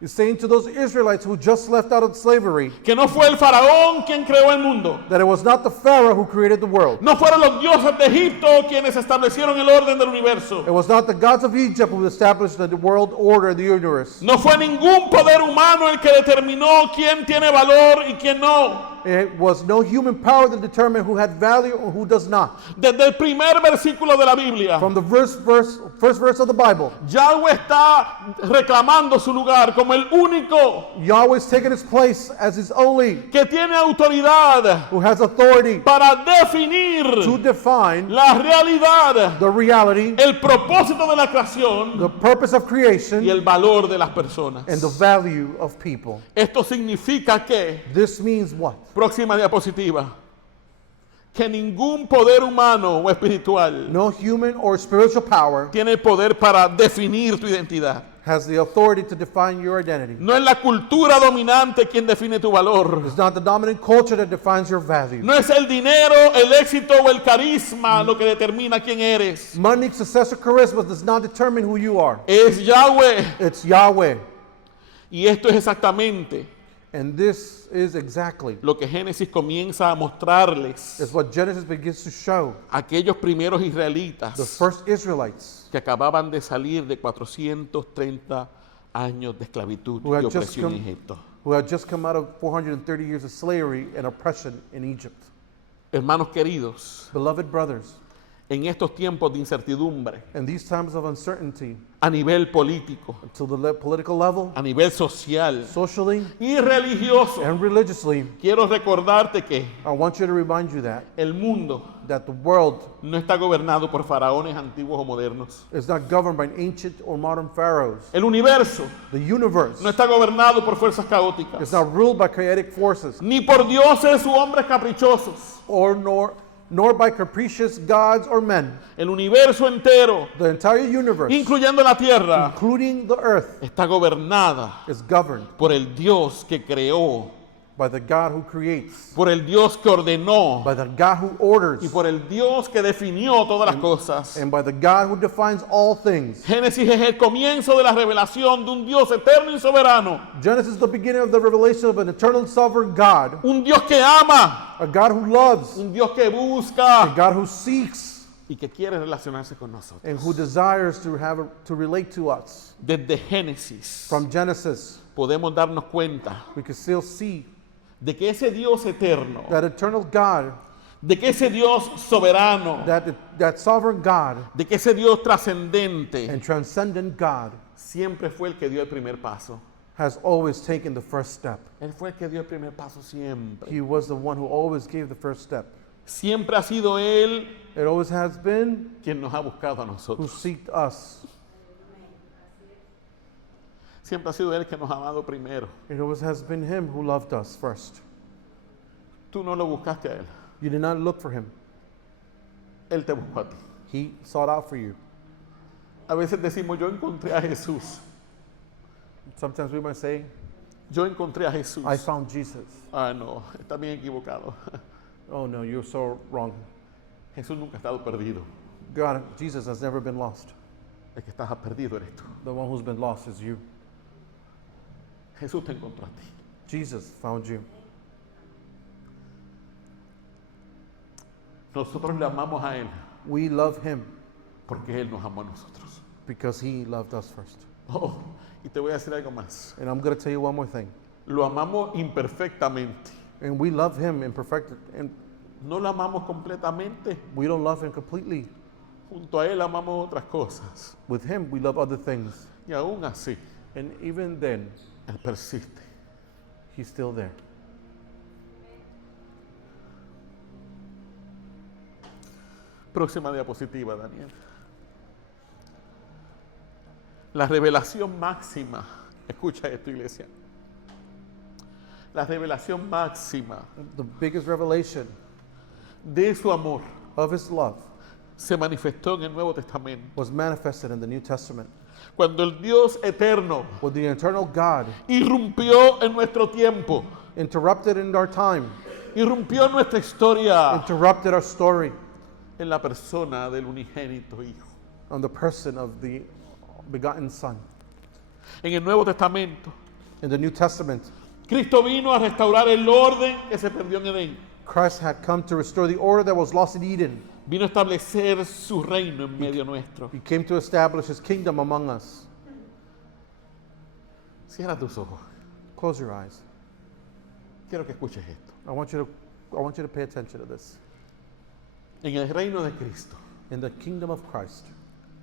he's saying to those Israelites who just left out of slavery que no fue el faraón quien creó el mundo, that it was not the Pharaoh who created the world. no fueron los dioses de Egipto quienes establecieron el orden del universo, It was not the gods of Egypt who established the world order, the universe. no fue ningún poder humano el que determinó quién tiene valor y quién no. It was no human power that determined who had value or who does not. Desde el primer versículo de la Biblia, From the first verse of the Bible, Yahweh está reclamando su lugar como el único Yahweh's taken his place as his only, que tiene autoridad who has authority para definir to define la realidad, the reality, el propósito de la creación the purpose of y creation, el valor de las personas. and the value of people. Esto significa que, This means what? próxima diapositiva, que ningún poder humano o espiritual No human or spiritual power tiene poder para definir tu identidad. has the authority to define your identity. No es la cultura dominante quien define tu valor. It's not the dominant culture that defines your value. No es el dinero, el éxito o el carisma lo que determina quién eres. Money, success, or charisma does not determine who you are. Es Yahweh. It's Yahweh. Y esto es exactamente And this is exactly lo que Génesis comienza a mostrarles is what Genesis begins to show. a aquellos primeros The israelitas first Israelites que acababan de salir de 430 años de esclavitud Who had y just opresión en come- Egipto. who had just come out of 430 years of slavery and oppression in Egypt. Hermanos queridos, Beloved brothers, en estos tiempos de incertidumbre, in these times of uncertainty, a nivel político, to the political level, a nivel social socially, y religioso, and religiously, quiero recordarte que I want you to remind you that, el mundo that the world no está gobernado por faraones antiguos o modernos. is not governed by ancient or modern pharaohs. El universo The universe no está gobernado por fuerzas is caóticas, not ruled by chaotic forces, ni por dioses u hombres caprichosos. or nor by capricious gods or men. El universo entero, The entire universe, incluyendo la tierra, including the earth, está gobernada is governed por el Dios que creó, by the God who creates, por el Dios que ordenó by the God who orders, y por el Dios que definió todas las cosas. and by the God who defines all things. Génesis es el comienzo de la revelación de un Dios eterno y soberano, Genesis is the beginning of the revelation of an eternal sovereign God, un Dios que ama, a God who loves, un Dios que a busca God who seeks, y que quiere relacionarse con nosotros. and who desires to relate to us. Desde Génesis From Genesis, podemos darnos cuenta we can still see de que ese Dios eterno, that eternal God, de que ese Dios soberano, that sovereign God de que ese Dios trascendente and transcendent God siempre fue el que dio el primer paso. has always taken the first step. Él fue el que dio el primer paso siempre. He was the one who always gave the first step. Siempre ha sido Él It always has been quien nos ha buscado a who nosotros. seeked us. Siempre ha sido Él que nos ha amado primero. It always has been Him who loved us first. Tú no lo buscaste a Él. You did not look for Him. Él te buscó a ti. He sought out for you. A veces decimos, yo encontré a Jesús. Sometimes we might say, Yo encontré a Jesús. I found Jesus. Ah, no, está bien equivocado. Oh no, you're so wrong. Jesús nunca ha estado perdido. God, Jesus has never been lost. El que estás perdido eres tú. The one who's been lost is you. Jesús te encontró a ti. Jesus found you. Nosotros le amamos a Él We love Him porque Él nos amó a nosotros. because He loved us first. Oh, y te voy a decir algo más. And I'm going to tell you one more thing. Lo amamos imperfectamente. And we love Him imperfect, and No lo amamos completamente. we don't love Him completely. Junto a Él amamos otras cosas. With Him, we love other things. Y aún así, And even then, Él persiste. He's still there. Próxima diapositiva, Daniel. La revelación máxima, escucha esto, iglesia. La revelación máxima The biggest revelation de su amor of his love se manifestó en el Nuevo Testamento. was manifested in the New Testament. Cuando el Dios eterno When the eternal God irrumpió en nuestro tiempo, interrupted in our time, irrumpió en nuestra historia interrupted our story en la persona del unigénito Hijo. on the person of the begotten Son. En el Nuevo Testamento, In the New Testament, Cristo vino a restaurar el orden que se perdió en Edén. Christ had come to restore the order that was lost in Eden. Vino a establecer su reino en medio nuestro. He came to establish his kingdom among us. Cierra tus ojos. Close your eyes. Quiero que escuches esto. I want you to pay attention to this. En el reino de Cristo, In the kingdom of Christ,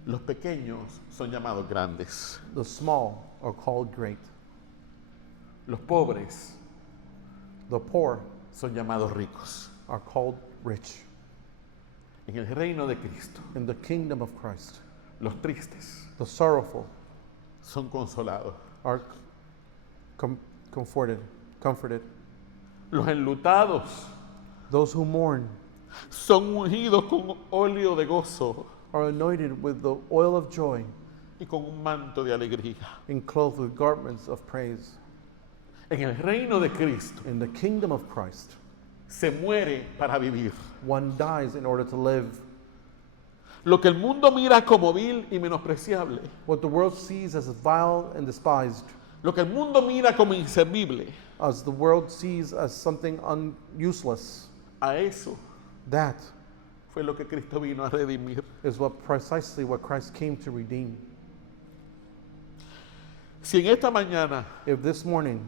los pequeños son llamados grandes. the small are called great. Los pobres The poor son llamados ricos. are called rich. En el reino de Cristo, In the kingdom of Christ, los tristes the sorrowful son consolados. are comforted. Los enlutados Those who mourn son ungidos con óleo de gozo are anointed with the oil of joy y con un manto de alegría. and clothed with garments of praise. En el reino de Cristo In the kingdom of Christ, se muere para vivir. one dies in order to live. Lo que el mundo mira como vil y menospreciable, What the world sees as vile and despised, lo que el mundo mira como inservible, as the world sees as something useless, a eso that fue lo que Cristo vino a redimir. is precisely what Christ came to redeem. Si en esta mañana If this morning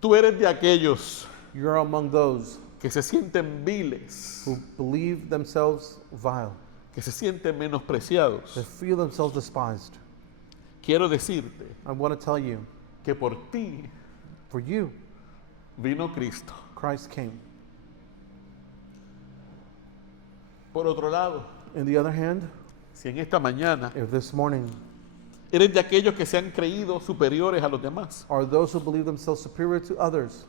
tú eres de aquellos you're among those que se sienten viles, who believe themselves vile, que se sienten menospreciados, that feel themselves despised, quiero decirte I want to tell you, que por ti for you, vino Cristo. Christ came. Por otro lado, In the other hand, si en esta mañana if this morning eres de aquellos que se han creído superiores a los demás, are those who believe themselves superior to others,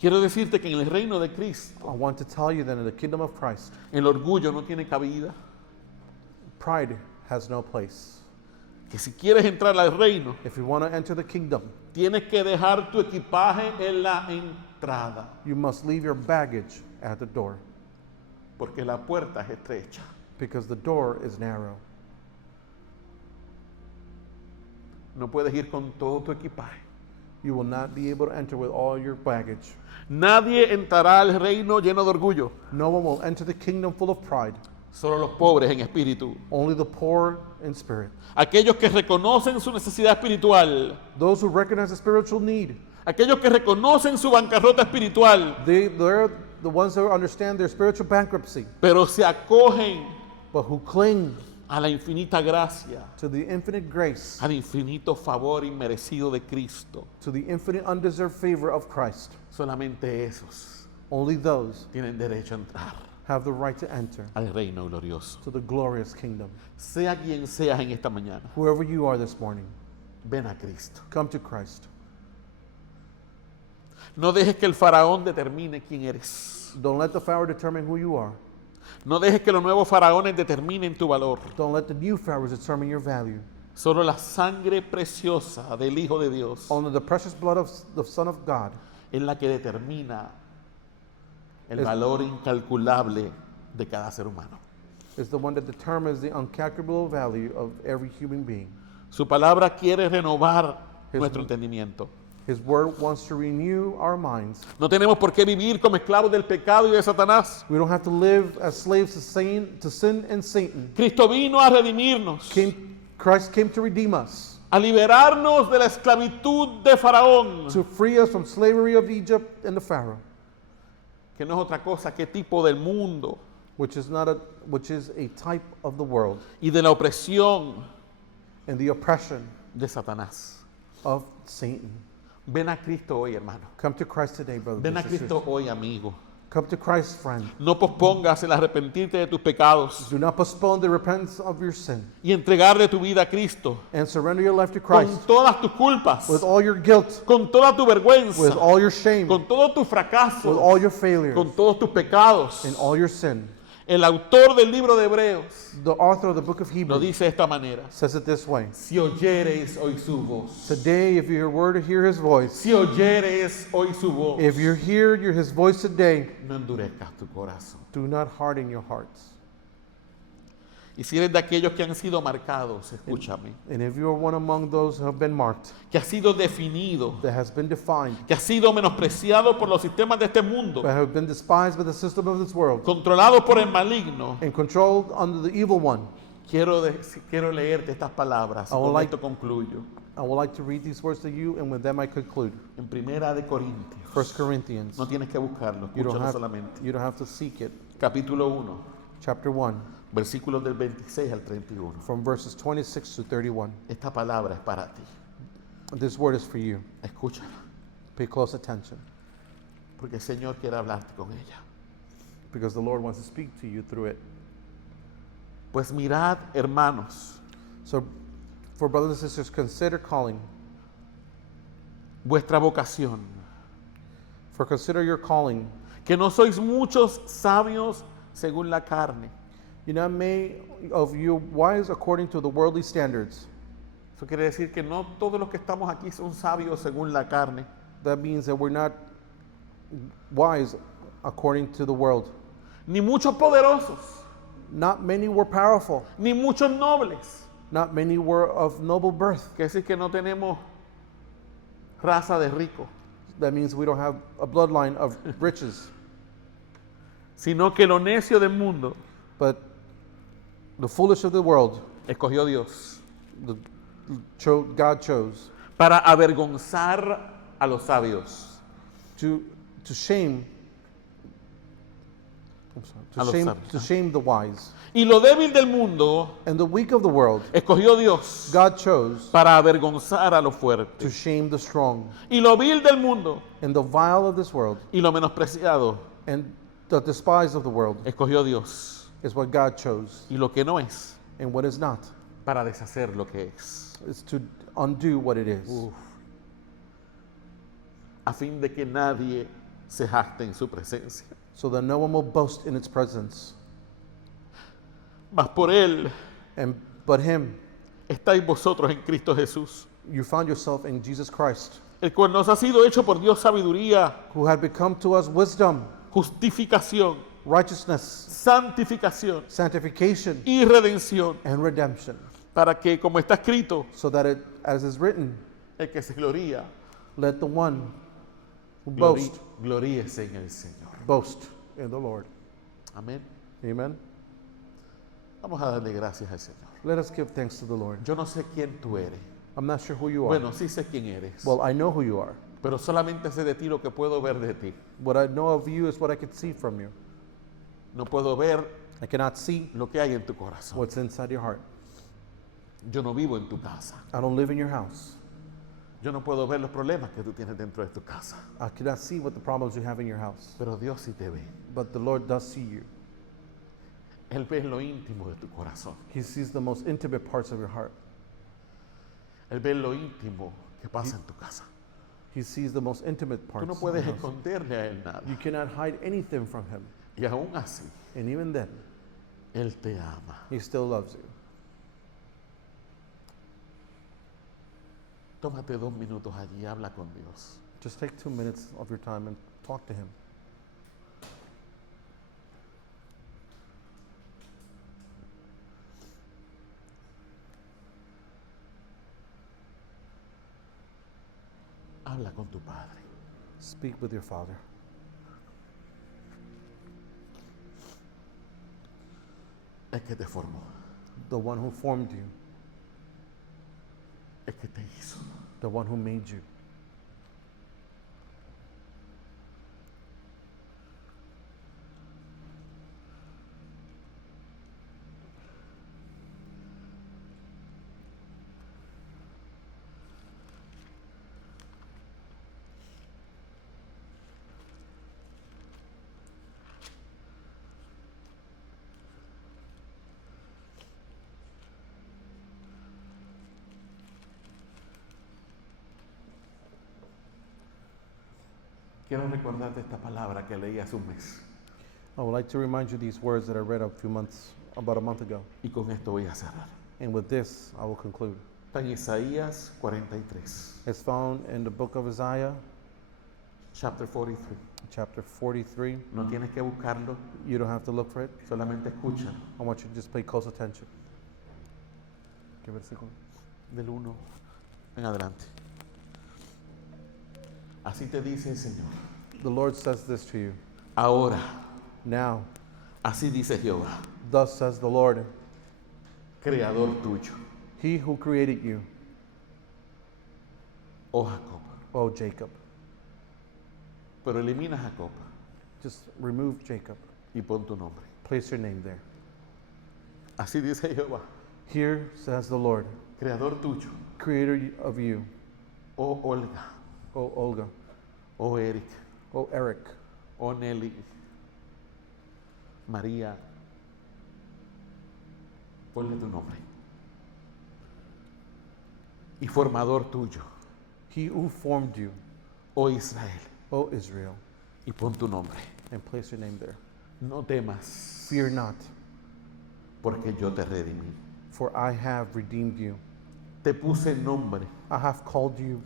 quiero decirte que en el reino de Cristo I want to tell you that in the kingdom of Christ, el orgullo no tiene cabida, pride has no place. que si quieres entrar al reino, If you want to enter the kingdom, tienes que dejar tu equipaje en la entrada, you must leave your baggage at the door, porque la puerta es estrecha. because the door is narrow. No puedes ir con todo tu equipaje. You will not be able to enter with all your baggage. Nadie entrará al reino lleno de orgullo, No one will enter the kingdom full of pride, solo los pobres en espíritu. only the poor in spirit. Aquellos que reconocen su necesidad espiritual, Those who recognize the spiritual need, aquellos que reconocen su bancarrota espiritual, they're the ones who understand their spiritual bankruptcy, pero se acogen but who cling a la infinita gracia, to the infinite grace, al infinito favor inmerecido de Cristo. to the infinite undeserved favor of Christ. Solamente esos Only those tienen derecho a entrar have the right to enter al reino glorioso. to the glorious kingdom. Sea quien seas en esta mañana, Whoever you are this morning, ven a Cristo. come to Christ. No dejes que el faraón determine quién eres. Don't let the Pharaoh determine who you are. No dejes que los nuevos faraones determinen tu valor. Don't let the new Pharaohs determine your value. Solo la sangre preciosa del Hijo de Dios Only the precious blood of the Son of God es la que determina el Es- valor incalculable de cada ser humano. is the one that determines the incalculable value of every human being. Su palabra quiere renovar His- nuestro entendimiento. His word wants to renew our minds. No tenemos por qué vivir como esclavos del pecado y de Satanás. We don't have to live as slaves to sin and Satan. Cristo vino a redimirnos, Christ came to redeem us, a liberarnos de la esclavitud de Faraón, to free us from slavery of Egypt and the Pharaoh, que no es otra cosa que tipo del mundo which is a type of the world y de la opresión and the oppression de Satanás. of Satan. Ven a Cristo hoy, hermano. Come to Christ today, brothers Ven a and sisters. Cristo hoy, amigo. Come to Christ, friend. No pospongas el arrepentirte de tus pecados Do not postpone the repentance of your sin y entregarle tu vida a Cristo and surrender your life to con Christ todas tus culpas, with all your guilt, con toda tu with vergüenza, all your shame, con todo tu with fracaso, all your failures, con todos tus pecados. and all your sin. El autor del libro de Hebreos The author of the book of lo Hebrews dice de esta manera. says it this way. Si oyereis hoy su voz. Today, if you were to hear his voice, Si oyereis hoy su voz. if you hear his voice today, No endurezcas tu corazón. do not harden your hearts. Y si eres de aquellos que han sido marcados, escúchame, And if you are one among those who have been marked, que ha sido definido, that has been defined, que ha sido menospreciado por los sistemas de este mundo, that have been despised by the system of this world, controlado por el maligno, and controlled under the evil one, quiero leerte estas palabras. I would Con like- esto concluyo. I would like to read these words to you, and with them I conclude. En Primera de Corintios. 1 Corinthians. No tienes que buscarlo, You don't escúchalo have, solamente. you don't have to seek it. Capítulo 1, Chapter 1, versículos del 26 al 31. from verses 26 to 31. Esta palabra es para ti. This word is for you. Escúchala, Pay close attention, porque el Señor quiere hablarte con ella. because the Lord wants to speak to you through it. Pues mirad, hermanos, So, for brothers and sisters, consider calling. vuestra vocación, For consider your calling. que no sois muchos sabios según la carne. You're not made of you wise according to the worldly standards. Eso quiere decir que no todos los que estamos aquí son sabios según la carne. That means that we're not wise according to the world. Ni muchos poderosos, Not many were powerful. ni muchos nobles. Not many were of noble birth. Quiere decir que no tenemos raza de rico, That means we don't have a bloodline of riches. sino que lo necio del mundo But the foolish of the world, escogió Dios the, God chose para avergonzar a los sabios. to shame. I'm A los sorry, sabios, to shame the wise. Y lo débil del mundo And the weak of the world, escogió Dios God chose para avergonzar a los fuertes. to shame the strong. Y lo vil del mundo And the vile of this world y lo menospreciado and the despised of the world escogió Dios. is what God chose. Y lo que no es, And what is not para deshacer lo que es. is to undo what it is. Uf. A fin de que nadie se jacte en su presencia. So that no one will boast in its presence. Mas por él But him, estáis vosotros en Cristo Jesús, you found yourself in Jesus Christ, el cual nos ha sido hecho por Dios sabiduría, who had become to us wisdom, justificación, righteousness, santificación sanctification, y redención, and redemption. para que, como está escrito, So that it, as is written, el que se gloría, let the one who gloríese en el Señor. boast in the Lord. Amén. Amen. Vamos a darle gracias al Señor. Let us give thanks to the Lord. Yo no sé quién tú eres. I'm not sure who you are. Bueno, sí sé quién eres. Well, I know who you are. Pero solamente sé de ti lo que puedo ver de ti. What I know of you is what I can see from you. No puedo ver I cannot see lo que hay en tu corazón. what's inside your heart. Yo no vivo en tu casa. I don't live in your house. Yo no puedo ver los problemas que tú tienes dentro de tu casa. I cannot see what the problems you have in your house. Pero Dios sí te ve. But the Lord does see you. Él ve lo íntimo de tu corazón. He sees the most intimate parts of your heart. Él ve lo íntimo que pasa en tu casa. He sees the most intimate Tú parts. no of puedes your house. esconderle a Él nada. You cannot hide anything from him. Y aún así, And even then, Él te ama. he still loves you. Tómate 2 minutos allí y habla con Dios. Just take 2 minutes of your time and talk to him. Habla con tu Padre. Speak with your Father. Es que te formó. The one who formed you. Es que te hizo. The one who made you. quiero recordarte esta palabra que leí hace un mes. I would like to remind you these words that I read about a month ago. Y con esto voy a cerrar. And with this, I will conclude. Está en Isaías 43, It's found in the book of Isaiah, chapter 43. chapter 43. No tienes que buscarlo, You don't have to look for it. solamente escúchalo. I want you to just pay close attention. Qué versículo. Del 1 en adelante. Así te dice el Señor. The Lord says this to you. Ahora, Now, así dice Jehová, thus says the Lord, creador tuyo, He who created you, oh Jacob. O Jacob. Pero elimina a Jacob Just remove Jacob. y pon tu nombre. Place your name there. Así dice Jehová, Here says the Lord, creador tuyo, creator of you, oh Olga, O Olga, oh Eric, O Eric, oh Nelly, María, ponle tu nombre. Y formador tuyo, He who formed you, oh Israel, O Israel, y pon tu nombre. and place your name there. No temas, Fear not, porque yo te redimí. for I have redeemed you. Te puse nombre, I have called you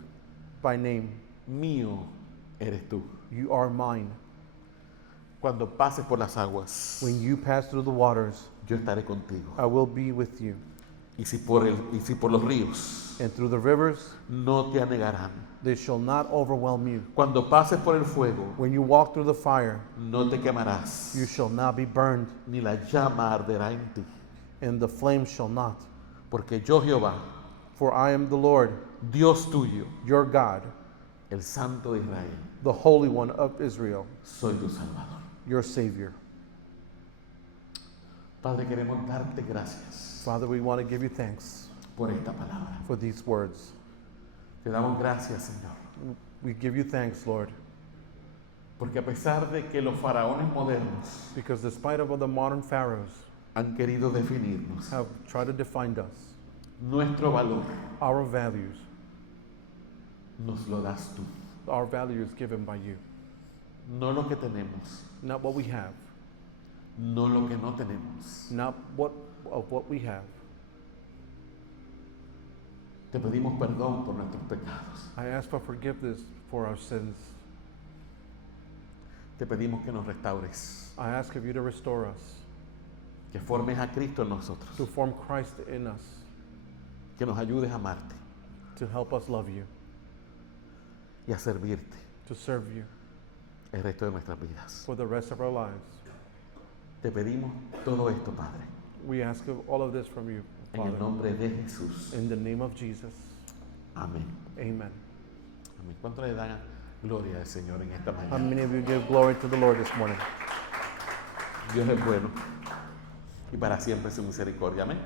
by name. mío eres tú. You are mine. Cuando pases por las aguas, When you pass through the waters, yo estaré contigo. I will be with you. Y si por los ríos, And through the rivers, no te anegarán. they shall not overwhelm you. Cuando pases por el fuego, When you walk through the fire, no te quemarás, you shall not be burned, ni la llama arderá en ti. and the flame shall not. Porque yo, Jehová, For I am the Lord, Dios tuyo, your God, el Santo de Israel, the Holy One of Israel, soy tu Salvador. your Savior. Padre, queremos darte gracias Father, we want to give you thanks por esta palabra. for these words. Te damos gracias, Señor, We give you thanks, Lord, porque a pesar de que los faraones modernos because despite of all the modern pharaohs han querido definirnos, have tried to define us, nuestro valor our values, nos lo das tú. our value is given by you. No lo que tenemos, Not what we have, no lo que no tenemos. not what of what we have. Te pedimos perdón por nuestros pecados. I ask for forgiveness for our sins. Te pedimos que nos restaures, I ask of you to restore us, que formes a Cristo en nosotros, to form Christ in us, que nos ayudes a amarte to help us love you, y a servirte to serve you el resto de nuestras vidas. for the rest of our lives. Te pedimos todo esto, Padre, We ask of all of this from you, en el Father, nombre de Jesús. in the name of Jesus. Amén. Amen. Amén. ¿Cuánto le dan gloria al Señor en esta How mañana? many of you give glory to the Lord this morning? Dios es bueno y para siempre su misericordia. Amén.